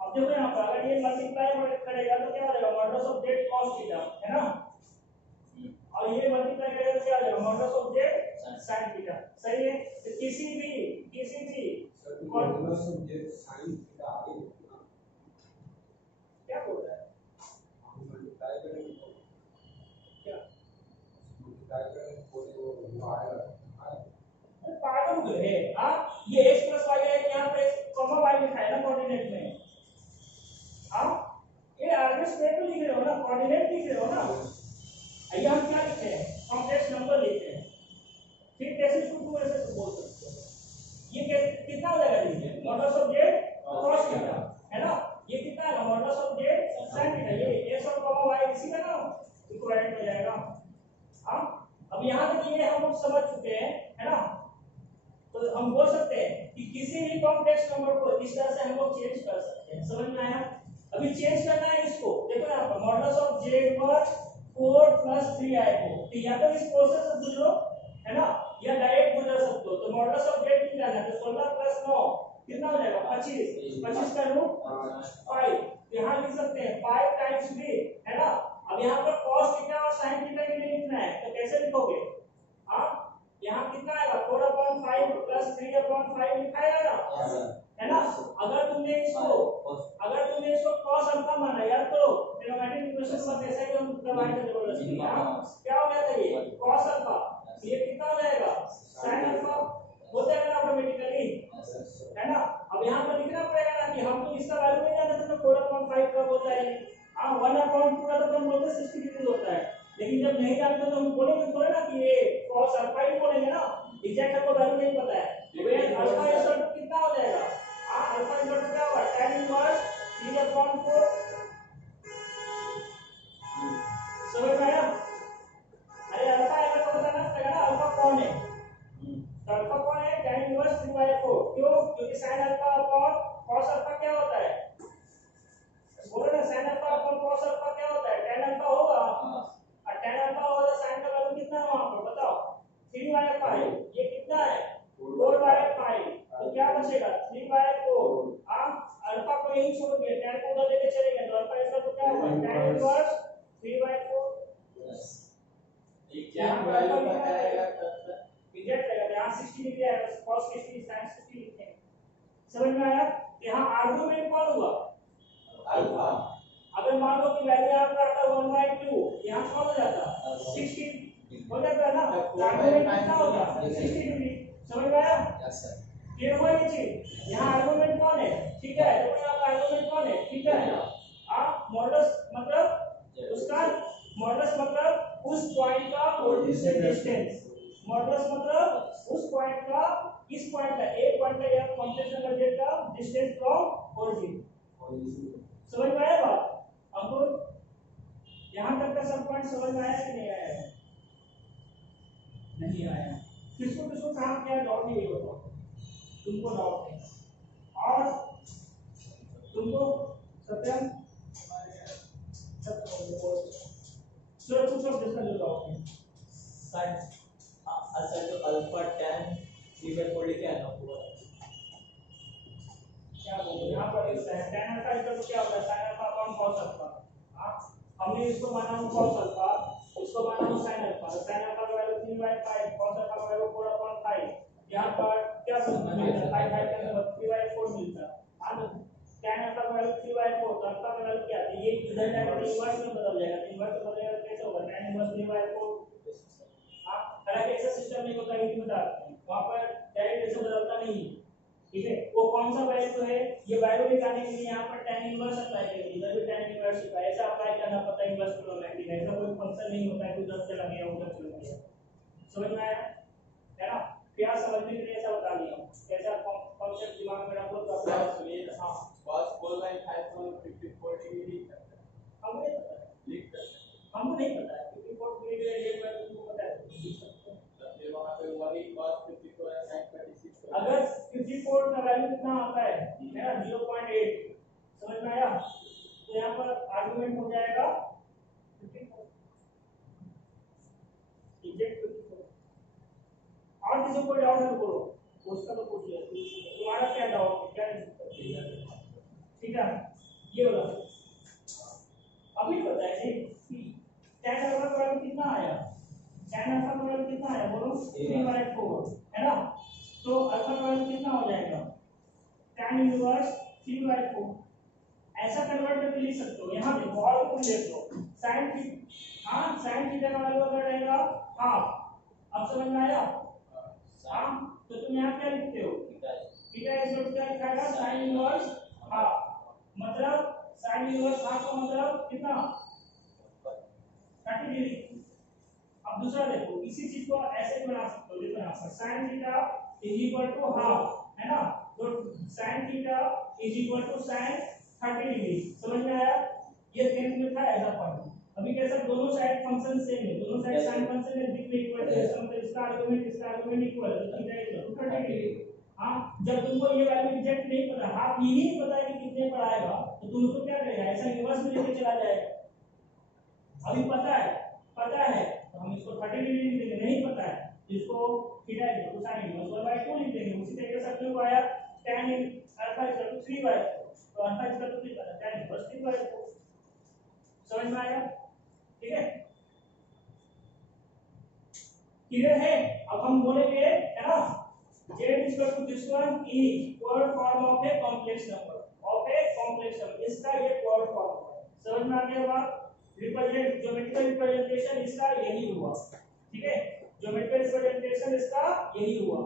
अब देखो यहाँ पर अगर ये मल्टीप्लाई करेगा तो क्या हो जाएगा, modulus of z cos theta, है ना, और ये मल्टीप्लाई करेगा तो क्या हो जाएगा, modulus of z sin theta, सही है। तो किसी भी modulus of z sin theta आगे क्या बोल रहा है, हम मल्टीप्लाई करेंगे तो क्या मल्टीप्लाई करेंगे तो वो आएगा, पागल हो गए हां। ये x + y है, यहाँ पे कॉमा y लिखा है ना कोऑर्डिनेट में, हां, ये आर्ग्यूमेंट में लिख रहे हो ना, कोऑर्डिनेट लिख रहे हो ना, आइए हम क्या लिखे हैं, कॉम्प्लेक्स नंबर लिखे हैं, फिर कैसे शुरू ऐसे तो बोल सकते हो। ये कितना हो जाएगा, लीजिए modulus of z cos theta, है ना, ये कितना है, modulus of z sin theta, ये x और कॉमा y इसी का ना इक्विवेलेंट हो जाएगा। हां, अब यहाँ तक ये हम लोग समझ चुके हैं, है ना। तो हम बोल सकते हैं कि किसी भी कॉम्प्लेक्स नंबर को इस तरह से हम लोग चेंज कर सकते हैं। समझ में आया? अभी चेंज करना है इसको, देखो यहाँ पर modulus of z inverse 4 + 3i4, तो या तो इस प्रोसेस से गुजरो है ना, या डायरेक्ट गुजर सकते हो। तो मॉडुलस ऑफ z कितना है, तो 16 + 9 कितना हो जाएगा 25, 25 का रूट 5, यहाँ लिख सकते हैं 5 टाइम्स b है ना। अब यहाँ पर cos थीटा और sin थीटा के लिए लिखना है, तो कैसे लिखोगे आप, यहाँ कितना आएगा 4/5 + 3/5 लिखाएगा ना, है ना। अगर तुमने इसको cos अल्फा माना, याद करो ट्रिग्नोमेट्रिक इक्वेशन पर ऐसा ही हम करवाए थे जबरदस्ती, क्या हो गया था ये cos अल्फा, ये कितना हो जाएगा sin अल्फा, हो जाएगा ऑटोमेटिकली, है ना। अब यहाँ पर लिखना पड़ेगा ना कि हम तो इसका वैल्यू नहीं जानते थे 4/5 कब होता है, हां 1/2 का तो हम बोलते 60 डिग्री होता है, लेकिन जब नहीं जानते तो हम बोलेंगे थोड़ा ना कि ये cos अल्फा ही बोलेंगे ना, एग्जैक्ट हमको वैल्यू नहीं पता है। तो अल्फा इक्वल टू कितना हो जाएगा, हां अल्फा इक्वल टू क्या होगा tan इनवर्स 3/4, समझ में आया? अरे अल्फा है तो बताना पड़ेगा ना अल्फा कौन है, तो अल्फा कौन है tan इनवर्स 3/4, क्यों, क्योंकि sin alpha upon cos alpha क्या होता है, बोलो ना sin alpha upon cos alpha क्या होता है, tan अल्फा होगा, और tan अल्फा होगा sin का वैल्यू कितना है वहां पर बताओ 3/5, ये कितना है 4/5, तो क्या बचेगा 3/4, हां अल्फा को यहीं छोड़ दिया, tan को उधर लेके चलेंगे तो अल्फा इसका तो क्या होगा tan इनवर्स 3/4, एग्जैक्ट वैल्यू बताएगा तब तक एग्जैक्ट रहेगा, यहाँ 60 डिग्री है cos 60 sin 60 लिखते हैं, समझ में आया? यहाँ आर्गुमेंट कौन हुआ अल्फा, अगर मान लो कि वैल्यू यहाँ पर आता 1/2, यहाँ कौन हो जाता 60 हो जाता है ना, आर्गुमेंट कितना होगा 60 डिग्री, समझ में आया? Yes sir. क्लियर हुआ ये चीज? यहाँ आर्गुमेंट कौन है, ठीक है, देखो यहाँ पर आर्गुमेंट कौन है, ठीक है, आप मॉडुलस मतलब उसका मॉडुलस मतलब उस पॉइंट का ओरिजिन से डिस्टेंस, मॉडुलस मतलब उस पॉइंट का इस पॉइंट का एक पॉइंट का या कॉम्प्लेक्स नंबर z का डिस्टेंस फ्रॉम ओरिजिन, समझ में आया बात? हमको यहाँ तक का सब पॉइंट समझ में आया कि नहीं आया? नहीं आया, किसको काम किया डाउट नहीं होता, तुमको डाउट है और तुमको सत्यम सर कुछ सब डिस्कस हो जाओगे सर अच्छा तो अल्फा tan 3/4 लिखे आना पूरा, क्या बोलो यहाँ पर एक tan अल्फा इक्वल टू क्या होता है sin alpha upon cos alpha, हां हमने इसको माना हूं cos अल्फा, इसको माना हूं sin अल्फा, तो sin अल्फा का वैल्यू 3/5, cos अल्फा का वैल्यू 4/5, यहां पर क्या मिलता है 5 के अंदर 3/4 मिलता है, हां tan अल्फा का वैल्यू 3/4, तो अल्फा का वैल्यू क्या है, ये इधर जाएगा तो इनवर्स में बदल जाएगा, तो इनवर्स में बदलेगा कैसे होगा tan इनवर्स 3/4, हां हालांकि ऐसा सिस्टम नहीं होता है, बता वहां पर डायरेक्ट ऐसे बदलता नहीं, ठीक है, वो कौन सा वैल्यू है, ये वैल्यू निकालने के लिए यहाँ पर tan इनवर्स अप्लाई करेंगे, इधर भी tan इनवर्स का ऐसा अप्लाई करना पड़ता है इनवर्स ट्रिग्नोमेट्री में, ऐसा कोई फंक्शन नहीं होता है कि उधर चला गया उधर चला गया, समझ में आया है ना? क्या समझने के लिए ऐसा बता दिया, कैसा कॉन्सेप्ट दिमाग में रखो तो अपना ये हां cos 4/5 को 54 डिग्री लिख सकते हैं, हमको नहीं पता है, लिख सकते हैं, हमको नहीं पता है 54 डिग्री ये वैल्यू तुमको पता है, लिख सकते हैं, तो फिर वहां पे 1 cos 54 है sin 26 अगर 54 का वैल्यू कितना आता है ना 0.8, समझ में आया? तो यहाँ पर आर्गुमेंट हो जाएगा 54, एग्जैक्ट 54, और किसी को डाउट है तो बोलो, उसका तो पूछ लिया, तुम्हारा क्या डाउट है, क्या नहीं, ठीक है, ये बोलो अभी बताया नहीं tan अल्फा का वैल्यू कितना आया, tan अल्फा का वैल्यू कितना आया बोलो 3/4 है ना, तो अल्फा का वैल्यू कितना हो जाएगा tan इनवर्स 3/4, ऐसा कन्वर्ट करके लिख सकते हो, यहाँ देखो और तुम देख लो sin थीटा, हां sin थीटा का वैल्यू अगर रहेगा हाफ, अब समझ में आया, हां तो तुम यहाँ क्या लिखते हो थीटा इज इक्वल टू क्या लिखाएगा sin इनवर्स हाफ, मतलब sin इनवर्स हाफ का मतलब कितना 30 डिग्री। अब दूसरा देखो इसी चीज को ऐसे बना सकते हो, देखो यहाँ पर sin theta is equal to half है ना, तो sin theta is equal to sin 30 degree, समझ में आया? ये 10th में था ऐसा पॉइंट, अभी कैसा दोनों साइड फंक्शन सेम है, दोनों साइड sin फंक्शन है, दिख में इक्वल है, इसका मतलब इसका आर्गुमेंट इक्वल है, तो theta is equal to 30 degree, हाँ, जब तुमको ये वैल्यू एग्जैक्ट नहीं पता, हाफ यही नहीं पता कि कितने पर आएगा, तो तुम उसको क्या करेगा, ऐसा रिवर्स में लेके चला जाएगा। अभी पता है तो हम इसको 30 डिग्री लिख देंगे, नहीं पता है इसको theta equal to sin inverse 1/2 लिख देंगे। उसी तरीके से अपने को आया tan अल्फा इक्वल टू 3/4, तो alpha equal to tan inverse 3/4। समझ में आया? ठीक है, क्लियर है? अब हम बोलेंगे है ना, z equal to this one is quadratic form of a complex number, इसका ये क्वाड्रेटिक फॉर्म है। समझ में आ गया बात? रिप्रेजेंट ज्योमेट्रिकल रिप्रेजेंटेशन इसका यही हुआ, ठीक है, ज्योमेट्रिकल रिप्रेजेंटेशन इसका यही हुआ।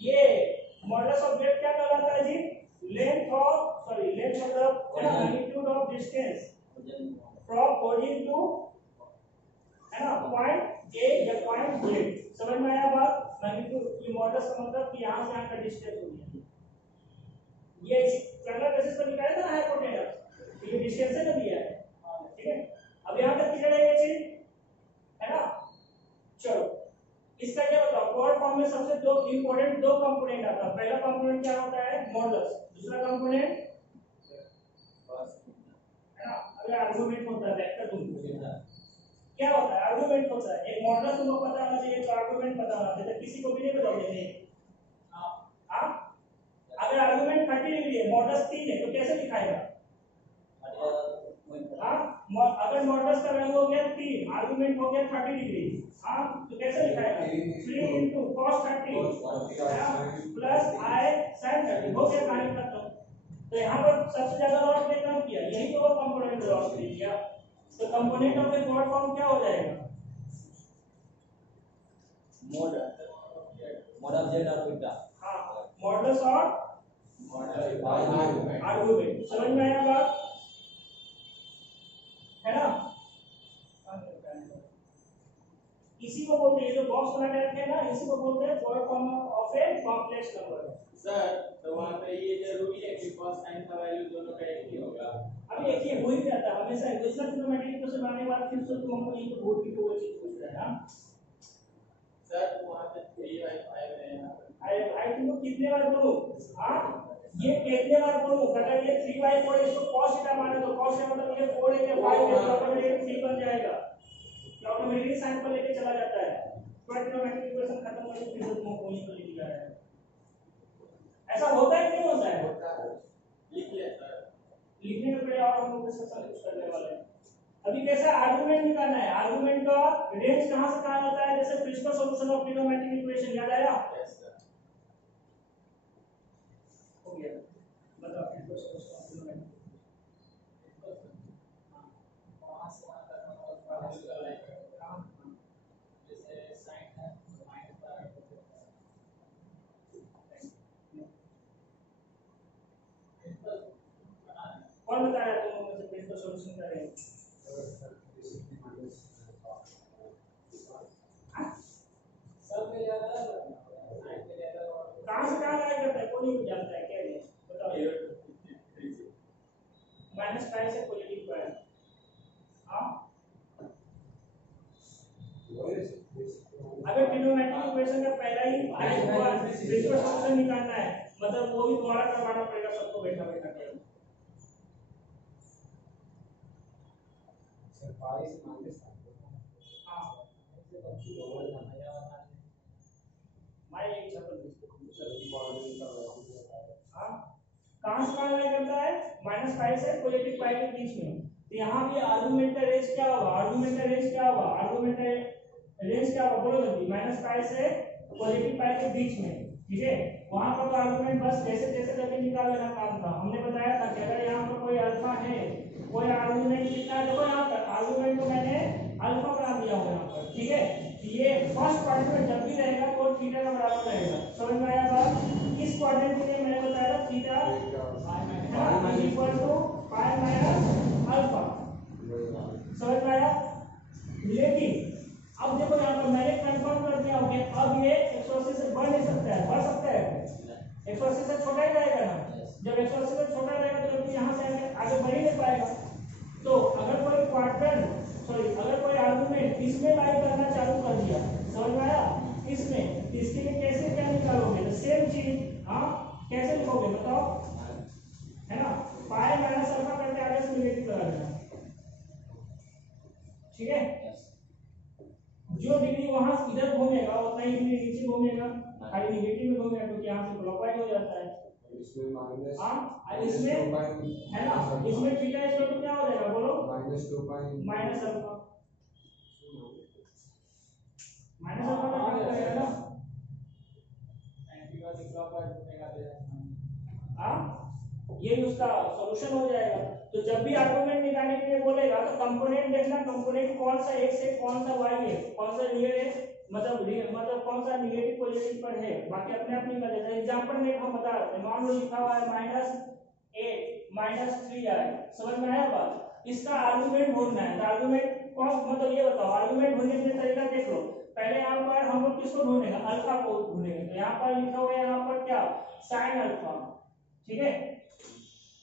ये मॉडुलस ऑफ z क्या कहलाता है जी? लेंथ मतलब magnitude of distance from origin to, है ना, पॉइंट A या पॉइंट Z। समझ में आया बात? मैग्नीट्यूड की मॉडुलस का मतलब कि यहां से यहां का डिस्टेंस हो गया, ये ट्रायंगुलर बेसिस पर निकाला था हाइपोटेनस, तो ये डिस्टेंस है ना दिया है, ठीक है। अब यहां तक क्लियर है ये चीज, है ना? चलो इसका क्या बताओ, क्वाड्रेटिक फॉर्म में सबसे दो इंपॉर्टेंट दो कंपोनेंट आता है। पहला कंपोनेंट क्या होता है? मॉडुलस। दूसरा कंपोनेंट है ना, अगर आर्गुमेंट होता है वेक्टर तुमको क्या होता है? आर्गुमेंट होता है। एक मॉडुलस तुमको पता होना चाहिए, तो आर्गुमेंट पता होना चाहिए। तो किसी को भी नहीं बताओगे हां, अगर आर्गुमेंट 30 डिग्री है, मॉडुलस 3 है, तो कैसे लिखाएगा? हां, अगर मॉडुलस का वैल्यू हो गया 3, आर्गुमेंट हो गया 30 डिग्री, हां, तो कैसे लिखाएगा? 3 cos 30 प्लस i sin 30, हो गया कहानी खत्म। तो यहां पर सबसे ज्यादा लॉस ने काम किया, यही तो वो कंपोनेंट लॉस ले लिया। तो component of a quadratic form क्या हो जाएगा? mod of z और थीटा। हां, मॉडुलस और आर्गुमेंट। समझ में आया बात? है ना? इसी को बोलते हैं, जो बॉक्स बना के रखे हैं ना, इसी को बोलते हैं quadratic form of a complex number. Sir तो वहां पे ये जरूरी है कि cos sin का वैल्यू दोनों का एक ही होगा? अब देखिए हो ही जाता है हमेशा, इक्वेशन ट्रिग्नोमेट्रिक इक्वेशन बनाने के बाद फिर से तुम हमको ये बोर्ड की कोई चीज पूछ रहे हैं ना सर, वहां पे 3/5 है यहां पे। अरे भाई तुमको कितने बार बोलूं? हां, ये कितने बार बोलूं? अगर ये 3/4 इसको cos थीटा माने तो cos का मतलब ये 4 है या 5 है, तो ऑटोमेटिकली 3 बन जाएगा, ये ऑटोमेटिकली साइन पर लेके चला जाता है। ट्रिग्नोमेट्रिक इक्वेशन खत्म करके फिर तुमको कोई तो लिख जा रहा है। ऐसा होता है कि नहीं होता है? लिखिए सर। लिखने में पहले और हम लोग डिस्कशन कुछ करने वाले हैं। अभी कैसा आर्गुमेंट निकालना है? आर्गुमेंट का रेंज कहां से कहां जाता है? जैसे principal solution of trigonometric equation याद आया? Yes sir. हो गया, बताओ प्रिंसिपल सॉल्यूशन ऑफ ट्रिग्नोमेट्रिक वहां से वहां तक हम जैसे sin है माइनस का कौन बताया तुम लोगों में से प्रिंसिपल सॉल्यूशन का रेंज? सब में ज्यादा sin में ज्यादा और कहां से कहां लाया जाता है? कोई नहीं जानता है क्या रेंज बताओ। -5 से पॉजिटिव पर। हां, अगर ट्रिग्नोमेट्रिक इक्वेशन का पहला ही प्रिंसिपल सॉल्यूशन निकालना है, मतलब वो भी दोबारा करवाना पड़ेगा सबको बैठा बैठा के। मैं एक एग्जांपल हां, कहां से कहां लाया करता है? -5 से पॉजिटिव पाई के बीच में। तो यहां भी आर्गुमेंट का रेंज क्या होगा? आर्गुमेंट का रेंज क्या होगा? आर्गुमेंट का रेंज क्या होगा? बोलो जल्दी। -5 से पॉजिटिव पाई के बीच में, ठीक है। वहां पर तो आर्गुमेंट बस जैसे जैसे करके निकाल लेना काम था। हमने बताया था कि अगर यहां पर कोई अल्फा है, कोई आर्गुमेंट कितना है, देखो यहां पर आर्गुमेंट को मैंने अल्फा बना दिया हूं यहां पर, ठीक है। ये फर्स्ट क्वाड्रेंट में जब भी रहेगा तो थीटा का बराबर रहेगा। समझ में आया बात? इस क्वाड्रेंट के लिए मैंने बताया था theta is equal to pi minus alpha. समझ में आया? लेकिन अब देखो यहां पर मैंने कंफर्म कर दिया हो कि अब ये 180 से बढ़ नहीं सकता है, बढ़ सकता है 180 से छोटा ही रहेगा ना। जब 180 से छोटा रहेगा तो कभी यहां से आगे बढ़ ही नहीं पाएगा। तो अगर कोई अगर कोई आर्गुमेंट इसमें लाई करना चालू कर दिया, समझ में आया? इसमें, इसके लिए कैसे क्या निकालोगे? तो सेम चीज हाँ कैसे लिखोगे बताओ, है ना, पाई माइनस अल्फा करके आगे से निगेटिव लगा देना, ठीक है। जो डिग्री वहां इधर घूमेगा उतना ही डिग्री नीचे घूमेगा, खाली निगेटिव में घूमेगा क्योंकि यहाँ से क्लॉकवाइज हो जाता है। इसमें माइनस हाँ इसमें है ना, इसमें थीटा इक्वल टू क्या हो जाएगा बोलो, -2 माइनस अल्फा, माइनस अल्फा का क्या करेगा ना, एंटी का क्लॉकवाइज घूमेगा तो हाँ ये उसका सॉल्यूशन हो जाएगा। तो जब भी आर्गुमेंट निकालने के लिए बोलेगा तो कंपोनेंट देखना, कंपोनेंट कौन सा x है कौन सा y है कौन सा रियल है, मतलब कौन सा नेगेटिव पॉजिटिव पर है, बाकी अपने आप निकल जाता है। एग्जांपल में हम बता रहे हैं, मान लो लिखा हुआ है -8 -3i, समझ में आया बात। इसका आर्गुमेंट ढूंढना है, तो आर्गुमेंट कौन, मतलब ये बताओ आर्गुमेंट ढूंढने के तरीका देख लो। पहले यहाँ पर हम लोग किसको ढूंढेंगे, अल्फा को ढूंढेंगे, तो यहाँ पर लिखा हुआ है यहाँ पर क्या sin अल्फा, ठीक है,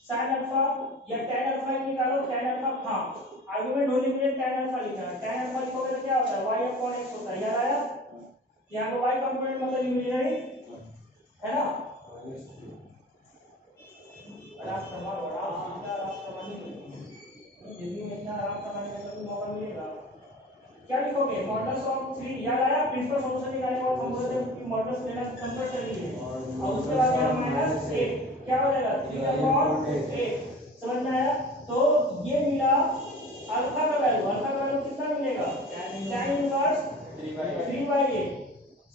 sin अल्फा या tan अल्फा निकालो, tan अल्फा, हाँ आर्गुमेंट ढूंढने के लिए tan अल्फा लिखना है, tan अल्फा लिखोगे तो क्या होता है y अपॉन x होता है, याद आया, यहाँ पे y कंपोनेंट मतलब इमेजिनरी है ना, आराम करवाओ, आराम करवानी, जिंदगी में इतना आराम करवाने का कभी मौका मिलेगा। क्या लिखोगे, मॉडुलस ऑफ 3, याद आया, प्रिंसिपल सॉल्यूशन निकालने के बाद हम बोलते हैं कि मॉडुलस लेना कंपल्सरी है, और उसके बाद यहाँ -8 क्या हो जाएगा 3/8, समझ में आया। तो ये मिला अल्फा का वैल्यू, अल्फा का वैल्यू कितना मिलेगा, tan इनवर्स 3/8,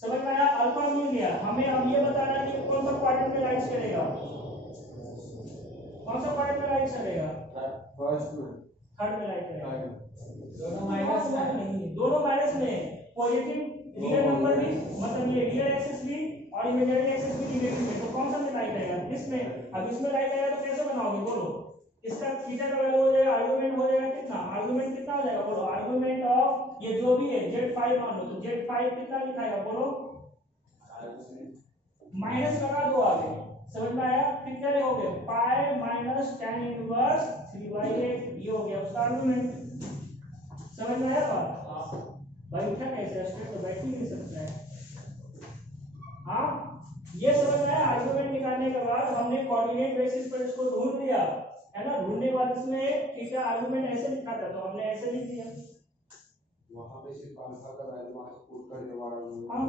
समझ में आया, अल्फा मिल गया। हमें अब ये बताना है कि कौन सा क्वाड्रेंट में राइज करेगा, कौन सा क्वाड्रेंट में राइज करेगा, फर्स्ट में, थर्ड में राइज करेगा, दोनों माइनस में नहीं, दोनों माइनस में, पॉजिटिव रियल नंबर भी, मतलब ये रियल एक्सिस भी और इमेजिनरी एक्सिस भी निगेटिव में, तो कौन सा में राइट आएगा, इसमें। अब इसमें राइट आएगा तो कैसे बनाओगे बोलो, इसका थीटा का वैल्यू हो जाएगा, आर्गुमेंट हो जाएगा कितना, आर्गुमेंट कितना हो जाएगा बोलो, आर्गुमेंट ऑफ ये जो भी है z5 मान लो, तो z5 कितना लिखाएगा बोलो, माइनस लगा दो आगे, समझ में आया। फिर क्या लिखोगे, पाई माइनस tan इनवर्स 3/8, ये हो गया उसका आर्गुमेंट, समझ में आया बात। भाई उठा कैसे, स्टेट तो बैठ ही नहीं सकता है, हाँ ये समझ में आया। आर्गुमेंट निकालने के बाद हमने कोऑर्डिनेट बेसिस पर इसको ढूंढ लिया, है ना, ढूंढने के बाद इसमें थीटा आर्गुमेंट ऐसे लिखा था तो हमने ऐसे लिख दिया, वहां पे सिर्फ अल्फा का वैल्यू वहां से पुट कर दिया, हाँ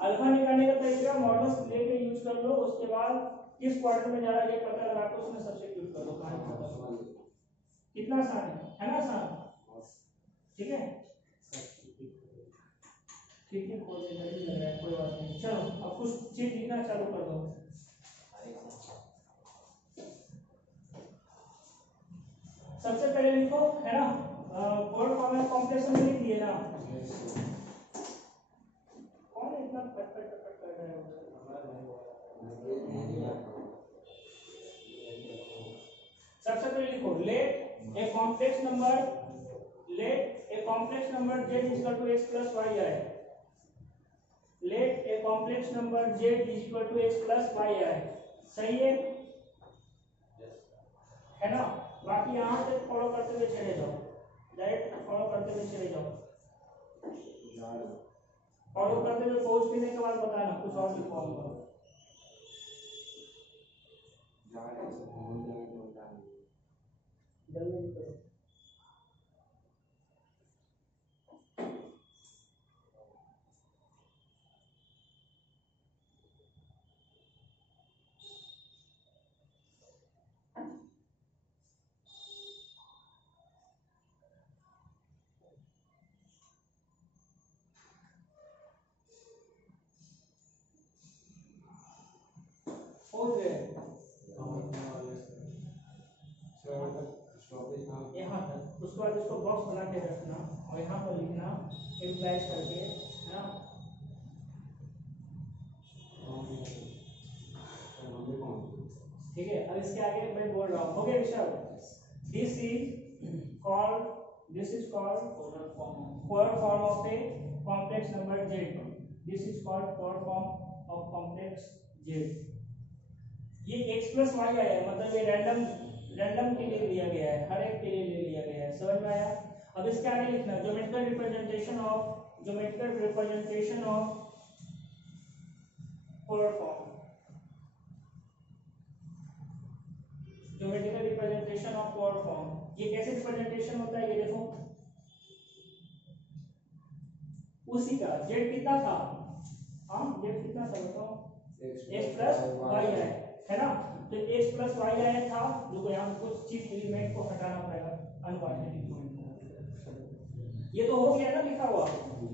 अल्फा निकालने का तरीका मॉडुलस लेके यूज कर लो, उसके बाद किस क्वाड्रेंट में जा रहा है ये पता लगा के उसमें सब्स्टिट्यूट कर दो, कितना आसान है ना, आसान, ठीक है, ठीक है, कोई नहीं लग रहा है, कोई बात नहीं, चलो अब कुछ चीज लिखना चालू कर दो। सबसे पहले लिखो, है ना, फोर फॉर्म कॉम्प्लेक्स में लिख दिए ना, कौन इतना पट कर रहा है, सबसे पहले लिखो let a complex number z is equal to x plus y है, let a complex number z is equal to x plus y है, सही है ना। बाकी यहाँ से फॉलो करते हुए चले जाओ, डायरेक्ट फॉलो करते हुए चले जाओ, फॉलो करते हुए पहुंच के बाद बताना कुछ और भी फॉलो करो, जल्दी करो। हो गए यहाँ तक, उसके बाद इसको बॉक्स बना के रखना और यहाँ पर लिखना इम्प्लाइज करके, है ना, ठीक है। अब इसके आगे मैं बोल रहा हूँ, हो गया Rishabh, this is called polar form of a complex number z, this is called polar form of complex z। ये x plus y आया है, मतलब ये रैंडम के लिए लिया गया है, हर एक के लिए ले लिया गया है, समझ में आया। अब इसके आगे लिखना geometrical representation of polar form, ये कैसे रिप्रेजेंटेशन होता है, ये देखो उसी का जेड कितना था, हाँ जेड कितना था बताओ, एक्स प्लस वाई है ना। तो एक्स प्लस वाई आया था, जो यहाँ कुछ चीज एलिमेंट को हटाना पड़ेगा अनवांटेड एलिमेंट को। ये तो हो गया ना लिखा हुआ,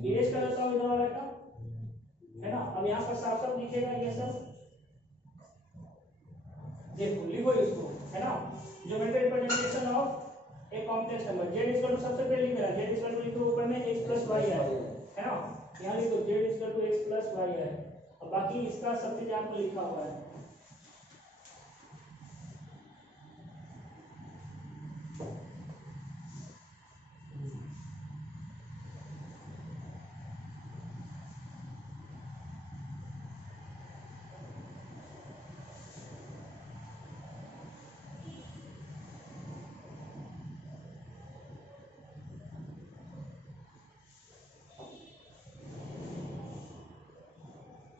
इरेज कर देता हूँ इधर वाला का, है ना। अब यहाँ पर साफ साफ लिखेगा ये सब, देखो लिखो इसको, है ना। Geometric representation of a complex number, z equal to सबसे पहले लिख रहा है, जेड इक्वल टू लिखो ऊपर में एक्स प्लस वाई है ना। यहाँ लिखो z equal to x plus y है, और बाकी इसका सब चीज यहाँ पर लिखा हुआ है।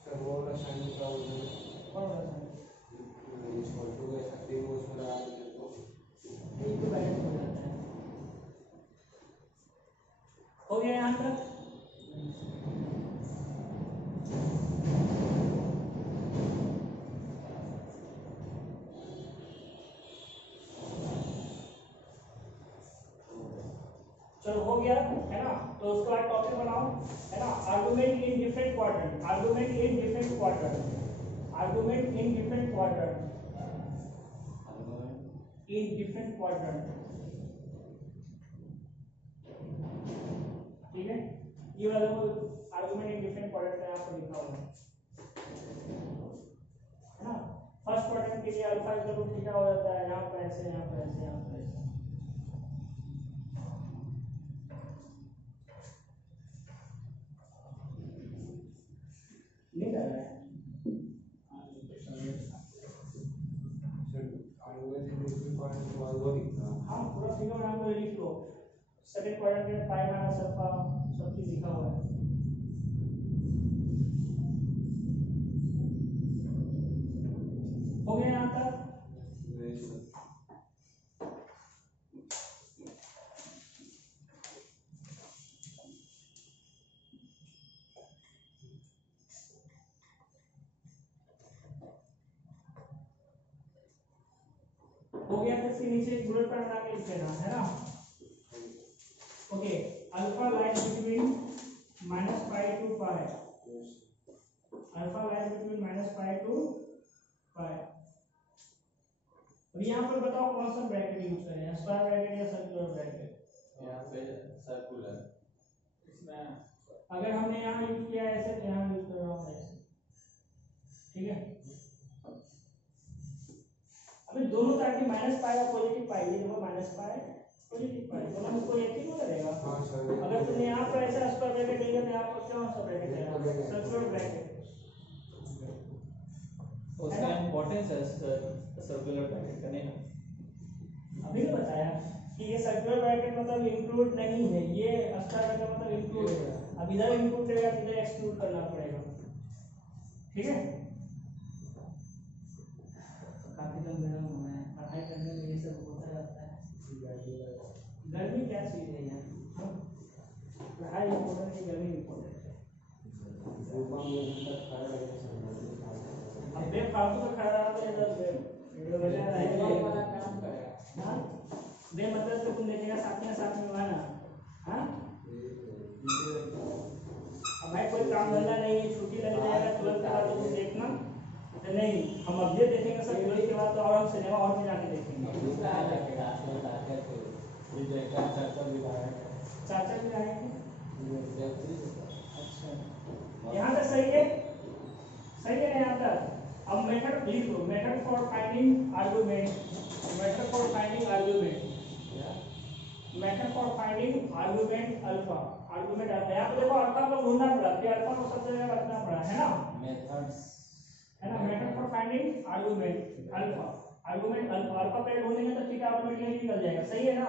सर वो वाला साइन का हो जाए कौन वाला साइन? इस फोटो के साथ तीन वो उसमें लगा देते तो एक तो बैलेंस हो जाता है। हो गया यहाँ तक? चलो हो गया, है ना। तो उसके बाद टॉपिक बनाओ, है ना। Argument in different quadrant, argument in different quadrant, argument in different quadrant, in different quadrant, ठीक है। ये वाला देखो आर्गुमेंट इन डिफरेंट क्वाड्रेंट का यहाँ पर लिखा हुआ है ना। फर्स्ट क्वाड्रेंट के लिए अल्फा इक्वल टू थीटा हो जाता है, यहाँ पर ऐसे, यहाँ पर ऐसे, यहाँ पर ऐसे। नहीं कर रहा है, सर आगे से दूसरी पॉइंट तो वो दिखता हाँ पूरा फिगर यहाँ पर लिख लो। सेकंड क्वाड्रेंट में पाई माइनस अल्फा सब चीज लिखा हुआ है। हो गया यहाँ तक? हो गया तो फिर नीचे एक बुलेट पॉइंट बना के लिख देना, है ना। Okay, alpha lies between -π to π, alpha lies between -π to π। अब यहाँ पर बताओ कौन सा ब्रैकेट यूज करें, स्क्वायर ब्रैकेट या सर्कुलर ब्रैकेट? यहाँ पे सर्कुलर, इसमें अगर हमने यहाँ यूज किया ऐसे तो यहाँ यूज कर रहा हूँ ऐसे, ठीक है। अभी दोनों तरह की -π और पॉजिटिव पाई, ये देखो -π पॉजिटिव पाई, दोनों में कोई एक ही हो रहेगा। हाँ सर अगर तुमने यहाँ पर ऐसा स्क्वायर ब्रैकेट लिया तो यहाँ पर कौन सा ब्रैकेट है? Circular bracket. उसका इम्पोर्टेंस है सर्कुलर ब्रैकेट का, नहीं अभी तो बताया कि ये सर्कुलर ब्रैकेट मतलब इंक्लूड नहीं है, ये स्क्वायर ब्रैकेट मतलब इंक्लूड है। अब इधर इंक्लूड करेगा तो इधर एक्सक्लूड करना पड़ेगा, ठीक है। काफी दिन मेरा होना है, पढ़ाई करने में ये सब होता रहता है। गर्मी क्या चीज है यार, पढ़ाई इम्पोर्टेंट है, गर्मी इम्पोर्टेंट है। अब बेफालतू में खड़ा रहा तो इधर वजह रहेगा काम करेगा, हाँ बे मतलब से तुम देखेगा साथ में आना, हाँ। अब भाई कोई काम धंधा नहीं है, छुट्टी लग जाएगा 12 के बाद तो तुम देखना तो नहीं, हम अपडेट देखेंगे सर 12 के बाद तो और हम सिनेमा और भी जाके देखेंगे। चाचा भी आएंगे, अच्छा यहाँ तक सही है, सही है ना यहाँ तक। अब मेथड लिख लो, method for finding argument, method for finding argument, method for finding argument alpha, argument alpha. यहाँ पे देखो अल्फा को ढूंढना पड़ा, फिर अल्फा को सब जगह रखना पड़ा, है ना। मेथड्स, है ना, method for finding argument alpha, argument alpha, alpha पे ढूंढेंगे तो ठीक है ऑटोमेटिकली निकल जाएगा, सही है ना।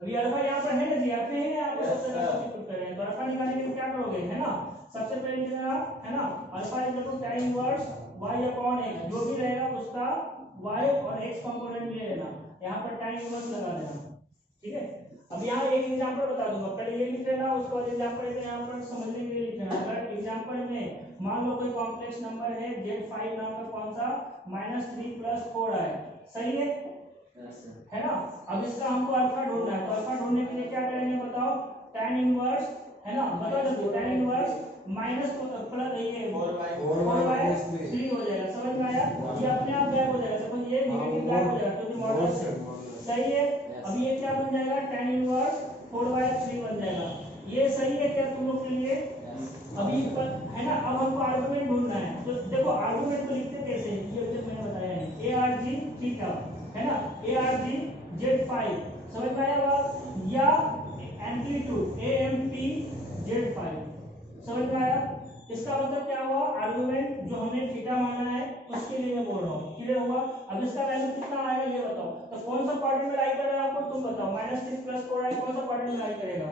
अभी अल्फा यहाँ पर है ना जी, आप ही आप सबसे सब्स्टिट्यूट कर रहे हैं, तो अल्फा निकालने के लिए क्या करोगे, है ना। सबसे पहले जरा, है ना, alpha equal to tan inverse y upon x, जो भी रहेगा उसका y और x कंपोनेंट ले लेना। यहाँ पर tan इनवर्स लगा देना, ठीक है। अब यहाँ एक एग्जांपल बता दूंगा, पहले ये लिख लेना, उसके बाद एग्जांपल यहाँ पर समझने के लिए लिखना। अगर एग्जांपल में मान लो कोई कॉम्प्लेक्स नंबर है Z5 नाम का, कौन सा, -3 + 4 आया, सही है ना। अब इसका हमको अल्फा ढूंढना है, तो अल्फा ढूंढने के लिए क्या करेंगे बताओ, tan इनवर्स, है ना, बता दो, tan इनवर्स माइनस प्लस ये 4/3 हो जाएगा, समझ में आया। ये अपने आप गायब हो जाएगा, सपोज ये नेगेटिव गायब हो जाएगा क्योंकि मॉडल सही है। अब ये क्या बन जाएगा, tan इनवर्स 4/3 बन जाएगा। ये सही है क्या तुम लोग के लिए? अभी है ना। अब हमको आर्गुमेंट ढूंढना है, तो देखो आर्गुमेंट तो लिखते कैसे, ये अभी तक मैंने बताया नहीं। ARG थीटा, है ना, ARG Z5, समझ में आया बात, या एम्पलीट्यूड AMP Z5, समझ में आया। इसका मतलब क्या हुआ, आर्गुमेंट जो हमने थीटा माना है उसके लिए मैं बोल रहा हूँ, क्लियर हुआ। अब इसका वैल्यू कितना आएगा ये बताओ, तो कौन सा क्वाड्रेंट में लाई कर रहा है आपको, तुम बताओ, -3 + 4 है, कौन सा क्वाड्रेंट में लाई करेगा,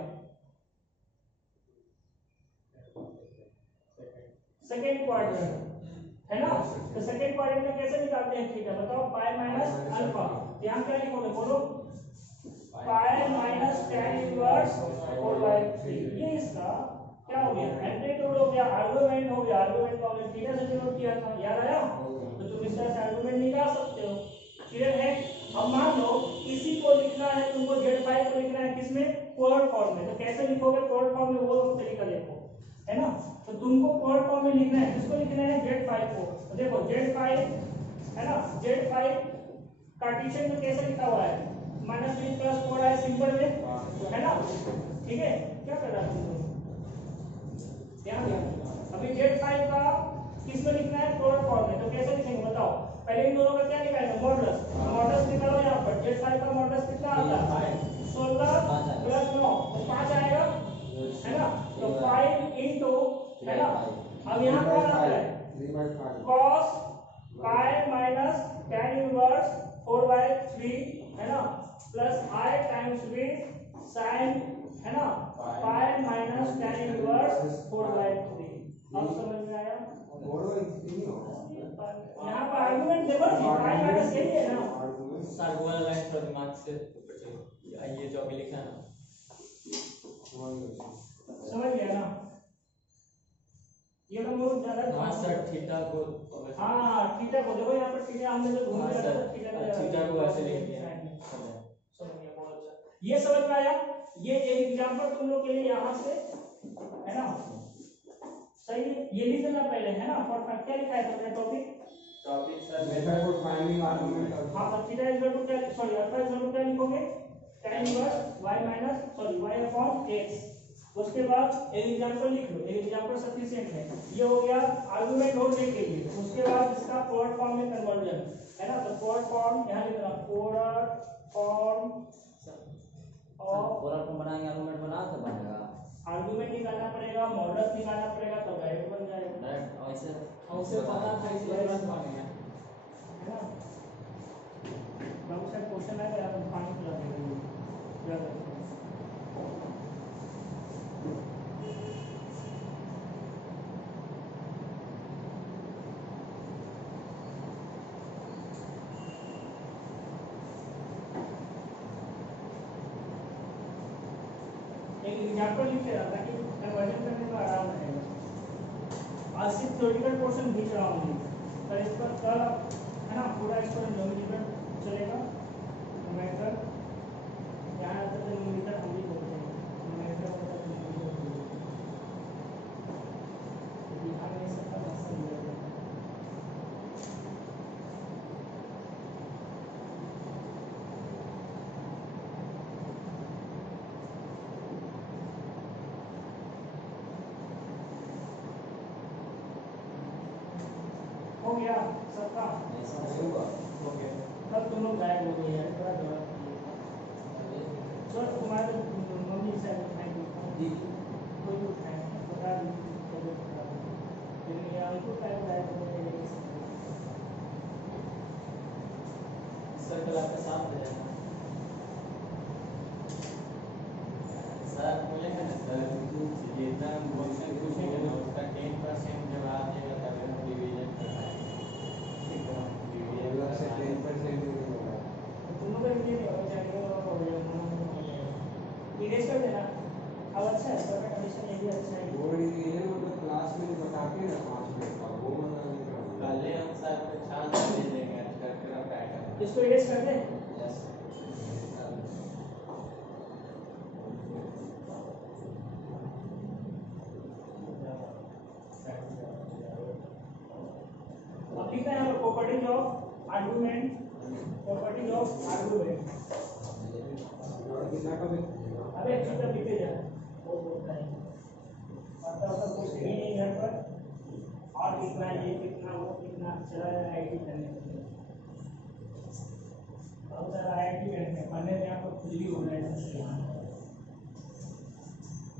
सेकंड क्वाड्रेंट, है ना। तो सेकंड क्वाड्रेंट में कैसे निकालते हैं थीटा, बताओ, पाई माइनस अल्फा। यहाँ क्या लिखोगे, बोलो, पाई माइनस tan इनवर्स 4/3। ये इसका क्या हो गया, एम्पलीट्यूड हो गया, आर्गुमेंट हो गया। आर्गुमेंट को हमने थीटा से डिनोट किया था, याद आया। तो तुम इस तरह से आर्गुमेंट निकाल सकते हो, क्लियर है। अब मान लो इसी को लिखना है तुमको, Z5 को लिखना है किसमें, कोड फॉर्म में, तो कैसे लिखोगे कोड फॉर्म में, वो तरीका देखो, है ना। तो तुमको कोड फॉर्म में लिखना है, किसको लिखना है, Z5 को। तो देखो Z5, है ना, Z5 कार्टेशियन में कैसे लिखा हुआ है, -3 + 4 है सिंपल में, है ना, ठीक है। क्या कर रहा है ध्यान देना। अभी Z5 का किस में लिखना है, कोड फॉर्म में, तो कैसे लिखेंगे बताओ। पहले इन दोनों का क्या निकालेंगे, मॉडुलस। मॉडुलस निकालो यहाँ पर, Z5 का मॉडुलस कितना आता है, 16 + 9, तो 5 आएगा, है ना। तो 5 into, है ना। अब यहाँ कौन आता है, cos pi minus tan inverse 4/3, है ना, plus I times v sin, है ना, pi माइनस tan इनवर्स 4/3। अब समझ में आया। यहाँ पर आर्गुमेंट देखो, pi माइनस यही है ना, सर वो वाला लाइन थोड़ा दिमाग से ऊपर चलो, ये जो अभी लिखा ना, समझ गया ना। ये लोग बहुत ज्यादा, हाँ सर, थीटा को, हाँ थीटा को देखो, यहाँ पर थीटा हमने जो घूम लिया था, थीटा को ऐसे लिख दिया, समझ गया, बहुत अच्छा। ये समझ में आया। ये एक एग्जांपल तुम लोग के लिए यहाँ से, है ना, सही है। ये लिख लेना पहले, है ना। फॉर क्या लिखा है तुमने topic sir, method for finding argument. हाँ, तो थीटा इज इक्वल टू क्या, sorry alpha is equal to क्या लिखोगे, tan इनवर्स y/x। उसके बाद एक एग्जांपल लिख लो, एक एग्जांपल सफिशिएंट है, ये हो गया आर्गुमेंट ढूंढने के लिए। उसके बाद इसका कोड फॉर्म में कन्वर्जन, है ना। तो कोड फॉर्म यहाँ लिखना, कोड फॉर्म और फॉर्म बनाएंगे, आर्गुमेंट बना तो बनेगा, आर्गुमेंट निकालना पड़ेगा, मॉडुलस निकालना पड़ेगा, तो डायरेक्ट बन जाएगा। डायरेक्ट ऐसे उसे पता था इसलिए बस बनेगा, है ना। बहुत सारे क्वेश्चन आएगा, आप पानी पिला देंगे, क्या करते हैं। एक एग्जांपल लिख रहा ताकि कन्वर्जन करने में आराम रहेगा। आज सिर्फ थ्योरेटिकल पोर्शन खींच रहा हूँ, पर इस पर कल, है ना, पूरा इसको न्यूमेरिकल चलेगा। न्यूमेरिकल यहाँ आता है, न्यूमेरिकल हम भी बोलते हैं, न्यूमेरिकल होता है न्यूमेरिकल, दिखा नहीं सकता मस्त मिलेगा। हो गया सबका, ऐसा नहीं होगा। ओके। तब तुम लोग गायब हो गए यार, थोड़ा जवाब सर तुम्हारे मम्मी से जी कोई भी उठाए बता दीजिए, लेकिन ये हमको टाइम गायब हो गए। सर कल आपका साथ हो जाएगा सर, बोलेंगे ना सर, जितना क्वेश्चन पूछेंगे ना उसका 10% जब आ जाएगा तब हम डिवीजन करना है, ठीक है, डिवीजन से 10% तुम लोग इसको इरेज कर दे। यस अब लिखना है properties of argument, properties of argument. अबे चुप कर लिखे जा, वो बोलता है मतलब कुछ ही नहीं घर पर और लिखना है, ये लिखना वो लिखना, चला जाए आईटी करने के लिए। बहुत सारा आईटी करने पढ़ने में आपको खुद ही होना है।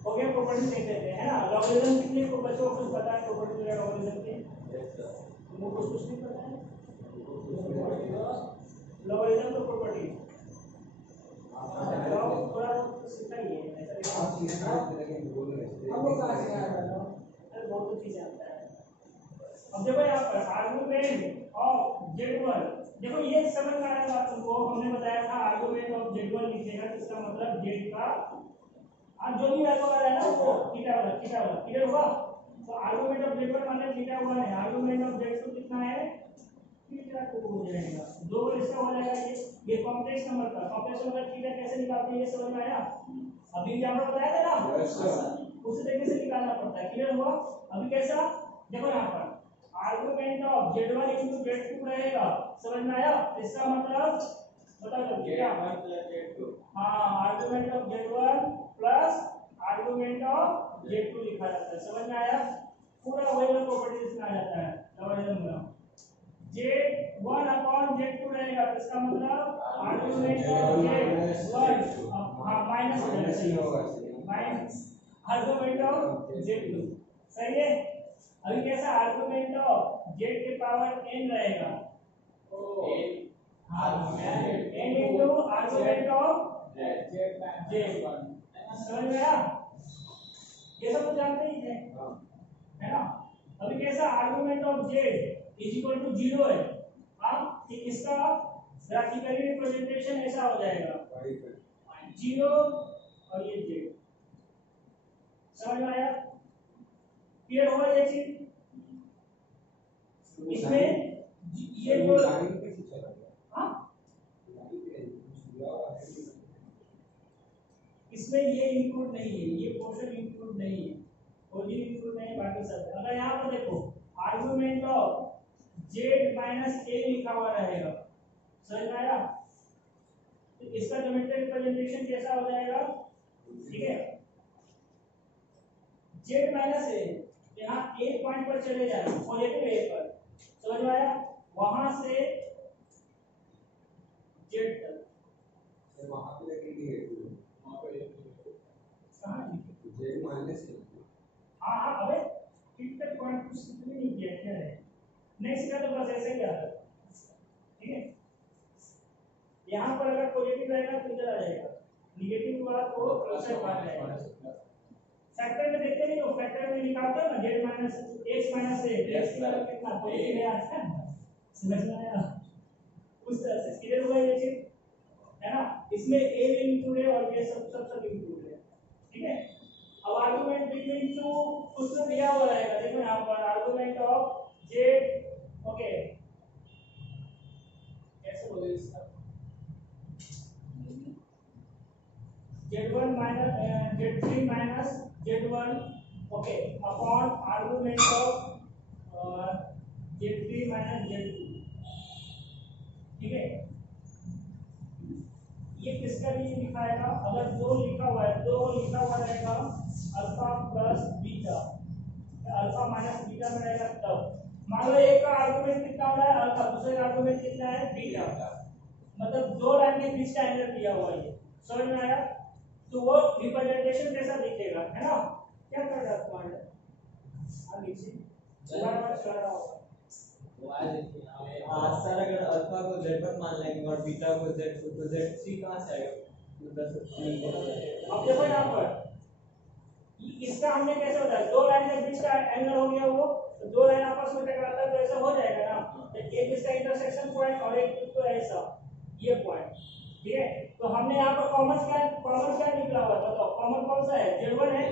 हो गया प्रॉपर्टी देख लेते हैं ना। लॉगरिथम कितने को बच्चों को कुछ पता है प्रॉपर्टी वगैरह लॉगरिथम के? तुमको कुछ नहीं पता है लॉगरिथम तो प्रॉपर्टी थोड़ा सीखा ही है ऐसा हमको कहाँ से याद रखना, अरे बहुत चीजें आता है। अब देखो यहाँ पर आर्गुमेंट ऑफ z1, देखो ये समझ में आया बात तुमको। हमने बताया था आर्गुमेंट ऑफ z1 लिखेगा तो इसका मतलब z का जो भी वैल्यू आ रहा है ना वो थीटा वाला क्लियर हुआ। तो आर्गुमेंट ऑफ z1 माने थीटा 1 है, आर्गुमेंट ऑफ z2 कितना है थीटा 2 हो जाएगा। दो बार इसका हो जाएगा ये कॉम्प्लेक्स नंबर का। कॉम्प्लेक्स नंबर थीटा कैसे निकालते हैं ये समझ में आया? अभी एग्जांपल बताया था ना, उसी तरीके से निकालना पड़ता है। क्लियर हुआ? अभी कैसा देखो यहाँ पर argument of z1 into z2 रहेगा, समझ में आया? इसका मतलब बता दो क्या z1 हाँ argument of z1 plus argument of z2 लिखा जाता है। समझ में आया? पूरा वही वाला प्रॉपर्टी इसमें आ जाता है लॉगरिथम का। z1 अपॉन z2 रहेगा तो इसका मतलब आर्गुमेंट ऑफ z1 हाँ माइनस हो जाएगा, माइनस आर्गुमेंट ऑफ z2। सही है? अभी कैसा आर्गुमेंट ऑफ z के पावर n रहेगा n into argument of z1। समझ में आया? ये सब तो जानते ही हैं है ना। अभी कैसा argument of z is equal to 0 है हाँ, तो इसका ग्राफिकली रिप्रेजेंटेशन ऐसा हो जाएगा 0 और ये z। समझ में आया? क्लियर हुआ ये चीज? इसमें ये जो हाँ इसमें ये इंक्लूड नहीं है, ये पोर्शन इंक्लूड नहीं है, ओरिजिन इंक्लूड नहीं है, बाकी सब। अगर यहाँ पर देखो argument of z minus a लिखा हुआ रहेगा, समझ में आया? तो इसका ज्योमेट्रिक रिप्रेजेंटेशन कैसा हो जाएगा? ठीक है z माइनस a यहाँ एक पॉइंट पर चले जाना पॉजिटिव a पर, समझ में आया? वहां से z तक वहां पे लगेगी हाँ हाँ अबे फिर पॉइंट कुछ भी नहीं किया क्या है, नहीं सीखा तो बस ऐसे ही आता है। ठीक है यहाँ पर अगर पॉजिटिव रहेगा तो इधर आ जाएगा, नेगेटिव हुआ तो उधर आ जाएगा। फैक्टर में देखते नहीं हो, फैक्टर में निकालते हो ना z minus x minus a, x की वैल्यू कितना पॉजिटिव है आता है, समझ में आया? उस तरह से क्लियर हुआ ये चीज है ना। इसमें a भी इंक्लूड है और ये सब इंक्लूड है। ठीक है अब आर्गुमेंट बिटवीन टू कुछ तो दिया हुआ रहेगा, देखो यहाँ पर आर्गुमेंट ऑफ z ओके कैसे बोले इसका z1 minus z3 minus z1 okay upon argument of z3 minus z2। ठीक है ये किसका लिए लिखा है? अगर दो लिखा हुआ है, दो लिखा हुआ रहेगा alpha plus beta, alpha minus beta में रहेगा तब मान लो एक का आर्गुमेंट कितना हो रहा है अल्फा, दूसरे का आर्गुमेंट कितना है बीटा, मतलब दो लाइन के बीच का एंगल दिया हुआ है। समझ में आया? तो वो रिप्रेजेंटेशन कैसा दिखेगा है ना। क्या कर रहा है तुम्हारे नीचे चला रहा होगा सर अगर अल्फा को z1 मान लेंगे और बीटा को z2 तो z3 कहां से आएगा? अब देखो यहाँ पर इसका हमने कैसे बताया, दो लाइन के बीच का एंगल हो गया वो, तो दो लाइन आपस में टकराता है तो ऐसा हो जाएगा ना। तो एक इसका इंटरसेक्शन पॉइंट और एक तो ऐसा ये पॉइंट। ठीक है तो हमने यहाँ पर कॉमन क्या निकला हुआ है बताओ, कॉमन कौन सा है? z1 है,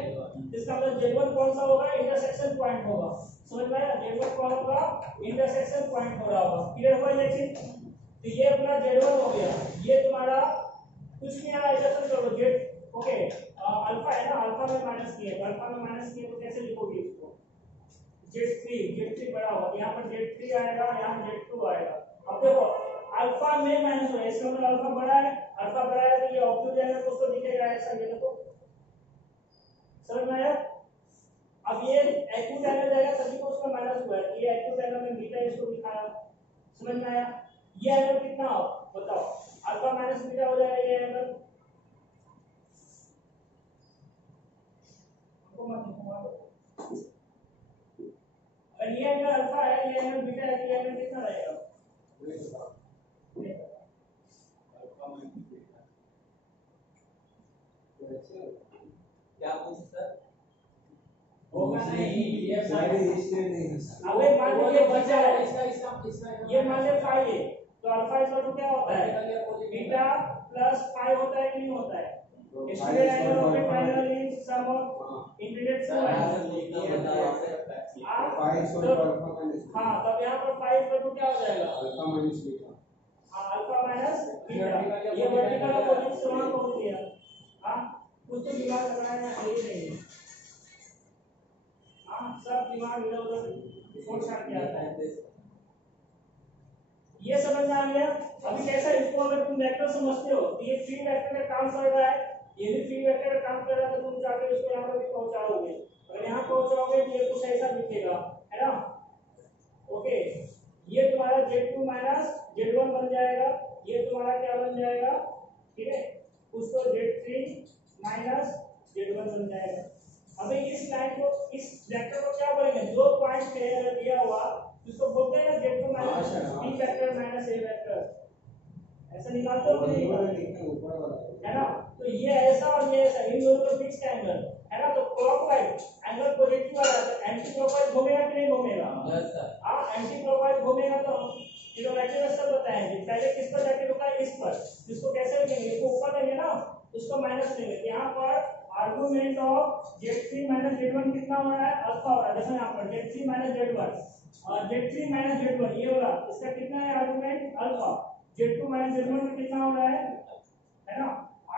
इसका मतलब z1 कौन सा होगा? इंटरसेक्शन पॉइंट होगा। समझ में आया? z1 कौन होगा? इंटरसेक्शन पॉइंट हो रहा होगा। क्लियर हुआ ये चीज? तो ये अपना Z1 हो गया, ये तुम्हारा कुछ नहीं आया, एडजस्ट कर लो Z, ओके अल्फा है ना, अल्फा में माइनस किया, तो अल्फा में माइनस किया तो कैसे लिखोगे इसको, Z3 बड़ा होगा, यहाँ पर Z3 आएगा, यहाँ Z2 आएगा। अब देखो अल्फा में माइनस हो, इसका मतलब अल्फा बड़ा है, अल्फा बड़ा है तो ये ऑब्जेक्ट जाएगा तो उसको दिखेगा ऐसा, ये देखो समझ में आया। अब ये एक्यूट एंगल जाएगा तभी तो उसका माइनस हुआ है, ये एक्यूट एंगल में बीटा इसको दिखाया, समझ में आया। ये एंगल कितना हो बताओ, अल्फा माइनस बीटा हो जाएगा ये एंगल, अगर ये एंगल अल्फा है, ये एंगल बीटा है, ये एंगल कितना रहेगा, क्या पूछ सर? होगा नहीं, ये सारे स्टेट नहीं है सर। अबे मान लो ये बचा है, इसका ये मान ले फाई है, तो अल्फा इक्वल टू क्या होता है, बीटा प्लस फाई होता है कि नहीं होता है, student angle of triangle is sum of integrate to हां, तब यहां पर फाई इक्वल टू क्या हो जाएगा, अल्फा माइनस बीटा। हां अल्फा माइनस बीटा, ये वर्टिकल अपोजिट से वहां पहुंच गया। हां कुछ तो दिमाग लगाना है ही नहीं, हां सब दिमाग इधर उधर छोड़ छाड़ के आता है, ये समझ में आ गया। अभी कैसा, इसको अगर तुम वेक्टर समझते हो तो ये फ्री वेक्टर का काम कर रहा है, ये भी फ्री वेक्टर का काम कर रहा है, तो तुम जाके इसको यहाँ पर भी पहुंचाओगे, अगर यहाँ पहुंचाओगे तो ये कुछ ऐसा दिखेगा, है ना, ओके। ये तुम्हारा Z2 माइनस Z1 बन जाएगा, ये तुम्हारा क्या बन जाएगा, ठीक है, कुछ तो Z3 माइनस Z1 बन जाएगा। अबे इस लाइन को, इस वेक्टर को क्या बोलेंगे, दो पॉइंट पे अगर दिया हुआ इसको बोलते हैं ना Z2 minus B vector minus A vector, ऐसा निकालते हो नहीं, ऊपर वाला है ना, तो ये ऐसा और ये ऐसा, इन दोनों का फिक्स्ड एंगल है ना, तो क्लॉकवाइज एंगल पॉजिटिव वाला है, एंटी क्लॉकवाइज घूमेगा कि नहीं घूमेगा, यस सर, हां एंटी क्लॉकवाइज घूमेगा तो ट्रिग्नोमेट्री सब बताएंगे, पहले किस पर जाके रुका है, इस पर, इसको कैसे लिखेंगे, इसको ऊपर लेंगे ना, इसको माइनस लेंगे, तो यहां पर argument of Z3 minus Z1 कितना हो रहा है, अल्फा हो रहा है, देखो यहां पर Z3 माइनस Z1 और Z3 माइनस Z1 ये वाला, इसका कितना है argument alpha, Z2 minus Z1 में कितना हो रहा है ना,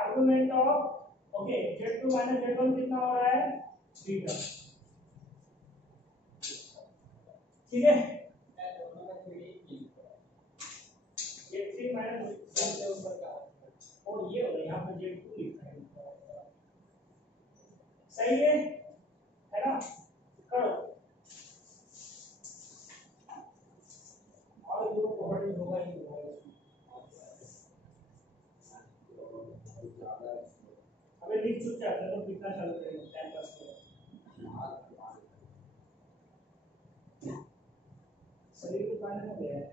argument of okay Z2 minus Z1 कितना हो रहा है बीटा, ठीक है, Z3 माइनस Z1 का और ये वाला यहां पर Z2 लिखा है, सही है ना, करो और ये प्रॉपर्टी होगा ही होगा, अबे लिख चुपचाप है तो कितना चालू करेंगे टाइम पास करो, शरीर को पानी में गया है,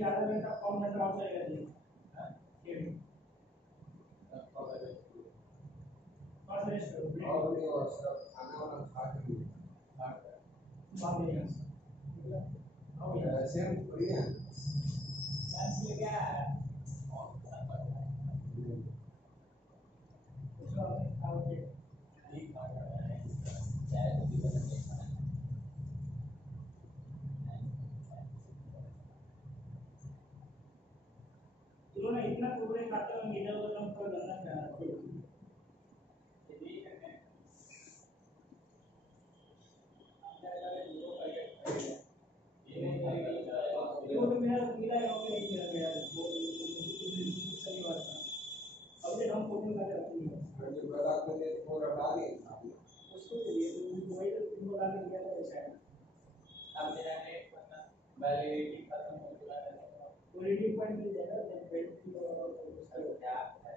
आधा घंटा कम घंटा और चलेगा जी, और ये और सब खाना वाना खा के सेम थोड़ी है इन्होंने इतना कुरकुरे खाते हैं इधर उधर हम थोड़ा गंदा खाना ये तो मेरा मिला है और नहीं मिला मेरा सही बात है, वैलिडिटी खत्म हो चुका है पूरी डी पॉइंट मिल जाएगा देन वैलिडिटी और सर क्या है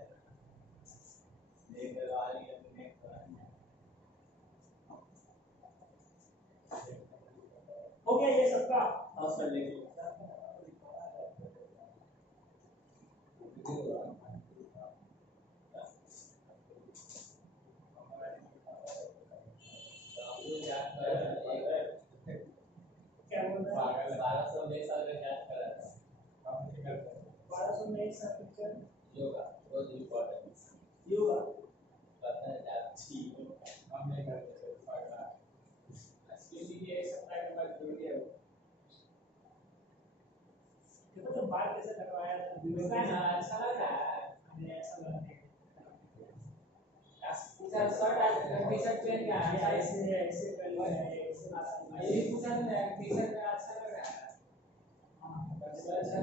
देख वाली अपने हो गया ये सबका। हाँ सर देखिए क्या बोल रहा है? 1220 साल का याद करा था 1200 में एक सब पिक्चर योगा बहुत इम्पोर्टेंट योगा पता है अच्छी हम नहीं करते फायदा एक्चुअली ये सब का नंबर जुड़ गया देखो तो बात कैसे करवाया था उसका ना अच्छा लग रहा है हमें ऐसा लगा सर शर्ट टी-शर्ट पहन के आया ऐसे ऐसे पहले ऐसे ये पूछा था टी-शर्ट में अच्छा लग रहा है हां अच्छा अच्छा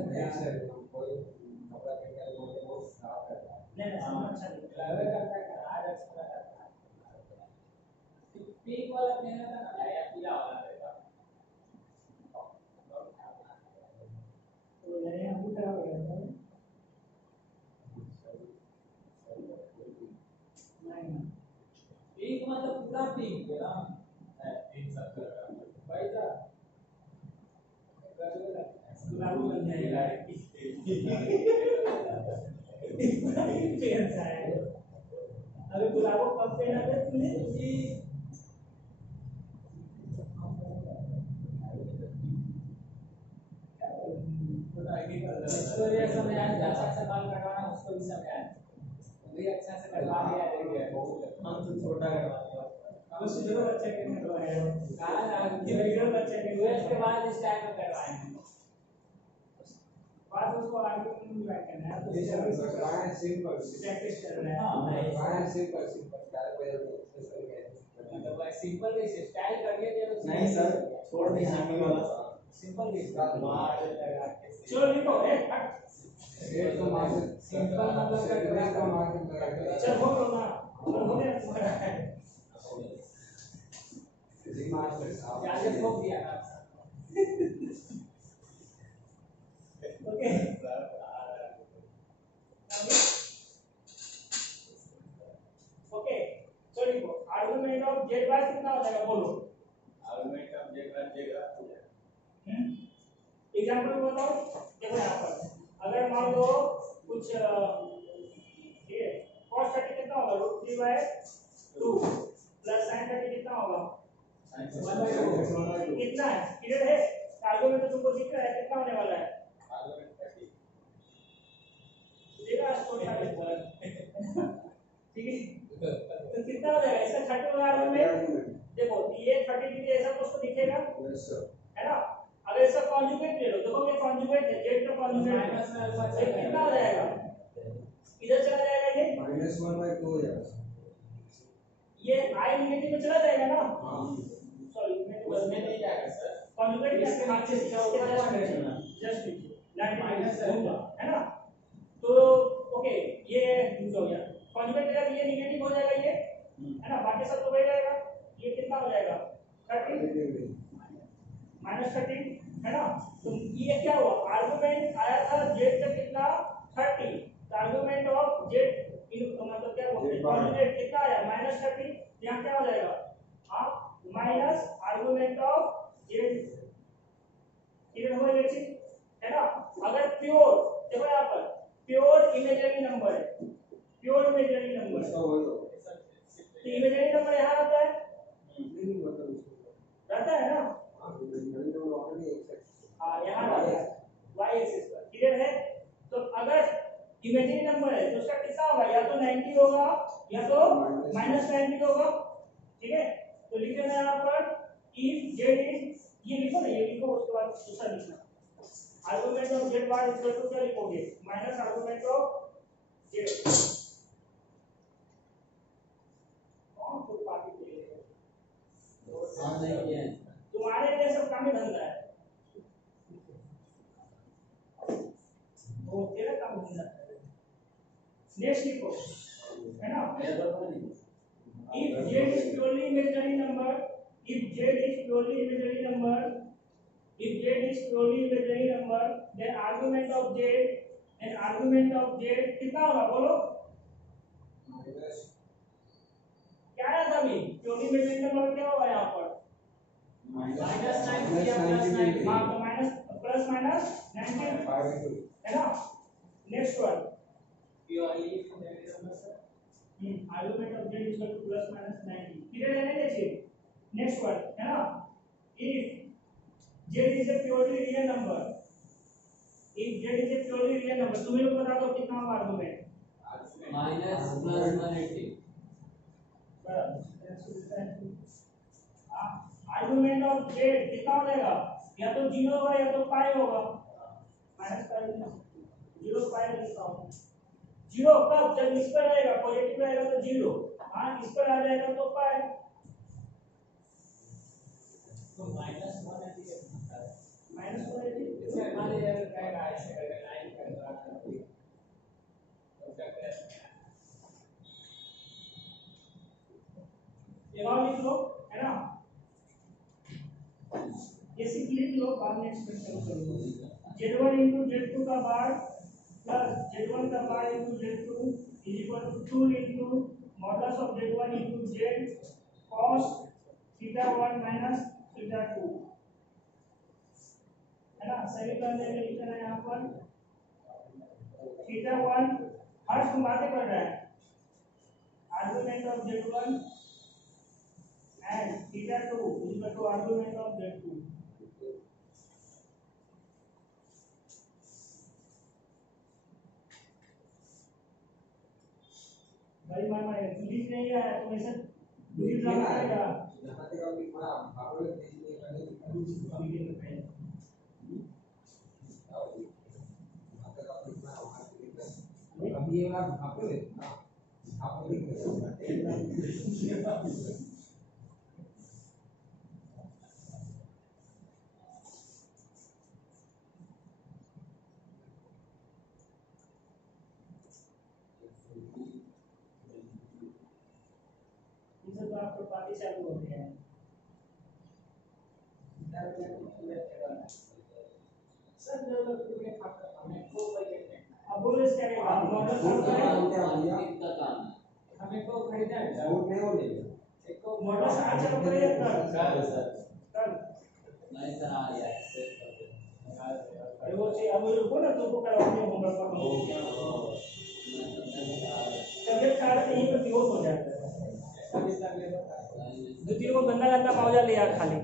कोई कपड़ा के क्या बोलते वो खराब करता है नहीं नहीं सब अच्छा नहीं लग करता है आज अच्छा लग रहा है पिंक वाला पहना था ना या पीला वाला रहेगा तो मेरे यहाँ भी खराब हो गया था नहीं पिंक मतलब पूरा पिंक है ना पिंक सब कलर का भाई था गुलाबी बन जाएगा अरे गुलाबो कब पहना था तूने इसको ये समय आया अच्छा अच्छा बाल कटवाना उसको भी समय आया भी अच्छा से कटवा लिया देखिए हम तो छोटा करवा लिया अब सुधरो बच्चे के करवाए कहां ना बिगड़ो बच्चे के 12 के बाद इस टाइम में करवाए बाद उसको आगे नहीं बैठ करना है तो ये सब करवाए सिंपल प्रैक्टिस कर रहे हैं हां करवाए सिंपल क्या पहले स्पेशल है मतलब सिंपल भी स्टाइल करिए तो नहीं सर छोड़ दे आगे वाला सिंपल भी मार लगा के चलो लिखो एक रेट तो मार्केट सिंपल मतलब रेट का मार्केट लगा के चल हो लो ना चल हो गया तुम्हारा जी मार्केट ज्यादा ठोक दिया ना ओके ओके चलो लिखो आर्गुमेंट ऑफ z बार कितना हो जाएगा बोलो आर्गुमेंट ऑफ जेग्रा एग्जांपल बताओ देखो यहाँ पर अगर मान लो कुछ ठीक है cos 30 कितना होगा √3/2 प्लस sin 30 कितना होगा 1/2 कितना है क्लियर है आर्गुमेंट तो तुमको दिख रहा है कितना होने वाला है आर्गुमेंट 30 देखा स्कोर ठीक है तो कितना हो जाएगा इसका 30 होगा आर्गुमेंट देखो ये 30 डिग्री ऐसा कुछ तो दिखेगा यस सर है ना अगर इसका कॉन्जुगेट ले लो देखो ये कॉन्जुगेट है z का कॉन्जुगेट माइनस में अल्फा ये कितना हो जाएगा इधर चला जाएगा ये -1/2 हो जाएगा ये i नेगेटिव में चला जाएगा ना हां सॉरी उसमें नहीं जाएगा सर कॉन्जुगेट के हाथ से जस्ट माइनस होगा है ना तो ओके ये हो गया कॉन्जुगेट जगह ये नेगेटिव हो जाएगा ये है ना बाकी सब तो वही रहेगा ये कितना हो जाएगा 30 -30 है ना तो ये क्या हुआ आर्गुमेंट आया था z का कितना 30 तो आर्गुमेंट ऑफ z मतलब क्या बोलते हैं कॉन्जुगेट कितना आया -30 यहां क्या हो जाएगा हां minus argument of z clear हो ये चीज है ना अगर प्योर देखो यहां पर प्योर इमेजिनरी नंबर है प्योर इमेजिनरी नंबर इसका वही हो तो इमेजिनरी नंबर यहां आता है नहीं मतलब इसको रहता है ना हां इमेजिनरी नंबर ऑलरेडी एक्सेप्ट हां यहां रहता है y एक्सिस पर क्लियर है तो अगर इमेजिनरी नंबर है तो उसका कितना होगा या तो 90 होगा या तो -90 होगा ठीक है तो लिख देना यहां पर if z is ये लिखो ना ये लिखो उसके बाद दूसरा लिखना argument of z bar equal to क्या लिखोगे माइनस आर्गुमेंट ऑफ z कौन को पार्टी दे रहे हाँ नहीं किया है तुम्हारे लिए सब काम ही धंधा है वो तेरा काम धंधा है नेक्स्ट लिखो है ना if z is purely imaginary number If z is purely imaginary number, then argument of z कितना होगा बोलो? क्या है अभी? purely imaginary number क्या होगा यहाँ पर? माइनस 90 या प्लस 90। हाँ तो माइनस प्लस माइनस 90 है ना? Next one purely imaginary number sir. argument of z is equal to plus minus 90 clear है ना ये? नेक्स्ट वन है ना? if z is a purely real number, तुम्हें लोग बता दो कितना होगा argument? Minus plus 180। Argument of z कितना हो जाएगा? या तो 0 होगा या तो पाई होगा। माइनस पाई 0 पाई लिखता हूं। 0 कब? जब इस पर आएगा पॉजिटिव आएगा तो 0, हां इस पर आ जाएगा तो पाई। तो माइनस 180 माइनस 180 इससे मान लीजिए अगर कहेगा ऐसे करके लाइन कर दो तो क्या करें? ये और लिख लो है ना? ये सिर्फ लिख लो, बाद में एक्सप्रेशन करूंगा। z1 into z2 का बार प्लस z1 का बार into z2 is equal to 2 into modulus of z1 into z cos theta 1 minus theta 2 है ना? सही करने में लिखना है यहाँ पर थीटा 1 हर बातें कर रहा है argument of z1 and theta 2 is equal to argument of z2। भाई मामा लिख नहीं रहा है तो ऐसे लिख रहा है क्या? यहाँ तक अभी थोड़ा भागो ले इसलिए मैंने अभी ये वाला भागो ले आप लिख दो। तो आपको पार्टी चालू हो गया है। सर जब पूरे खाता हमें को बजट अब बोलो इसका क्या मॉडल सॉल्व करें? हमें को खरीदना है डाउट नहीं होने एक को मॉडल सॉल्व चालू करें कल सर कल नहीं सर आ गया एक्सेस कर दे अरे वो चाहिए अब रुको ना तुमको करवाने होमवर्क का हो गया तबियत खराब नहीं तो बेहोश हो जाता है। 2 3 को गंदा गंदा पाउडर ले यार खा ले।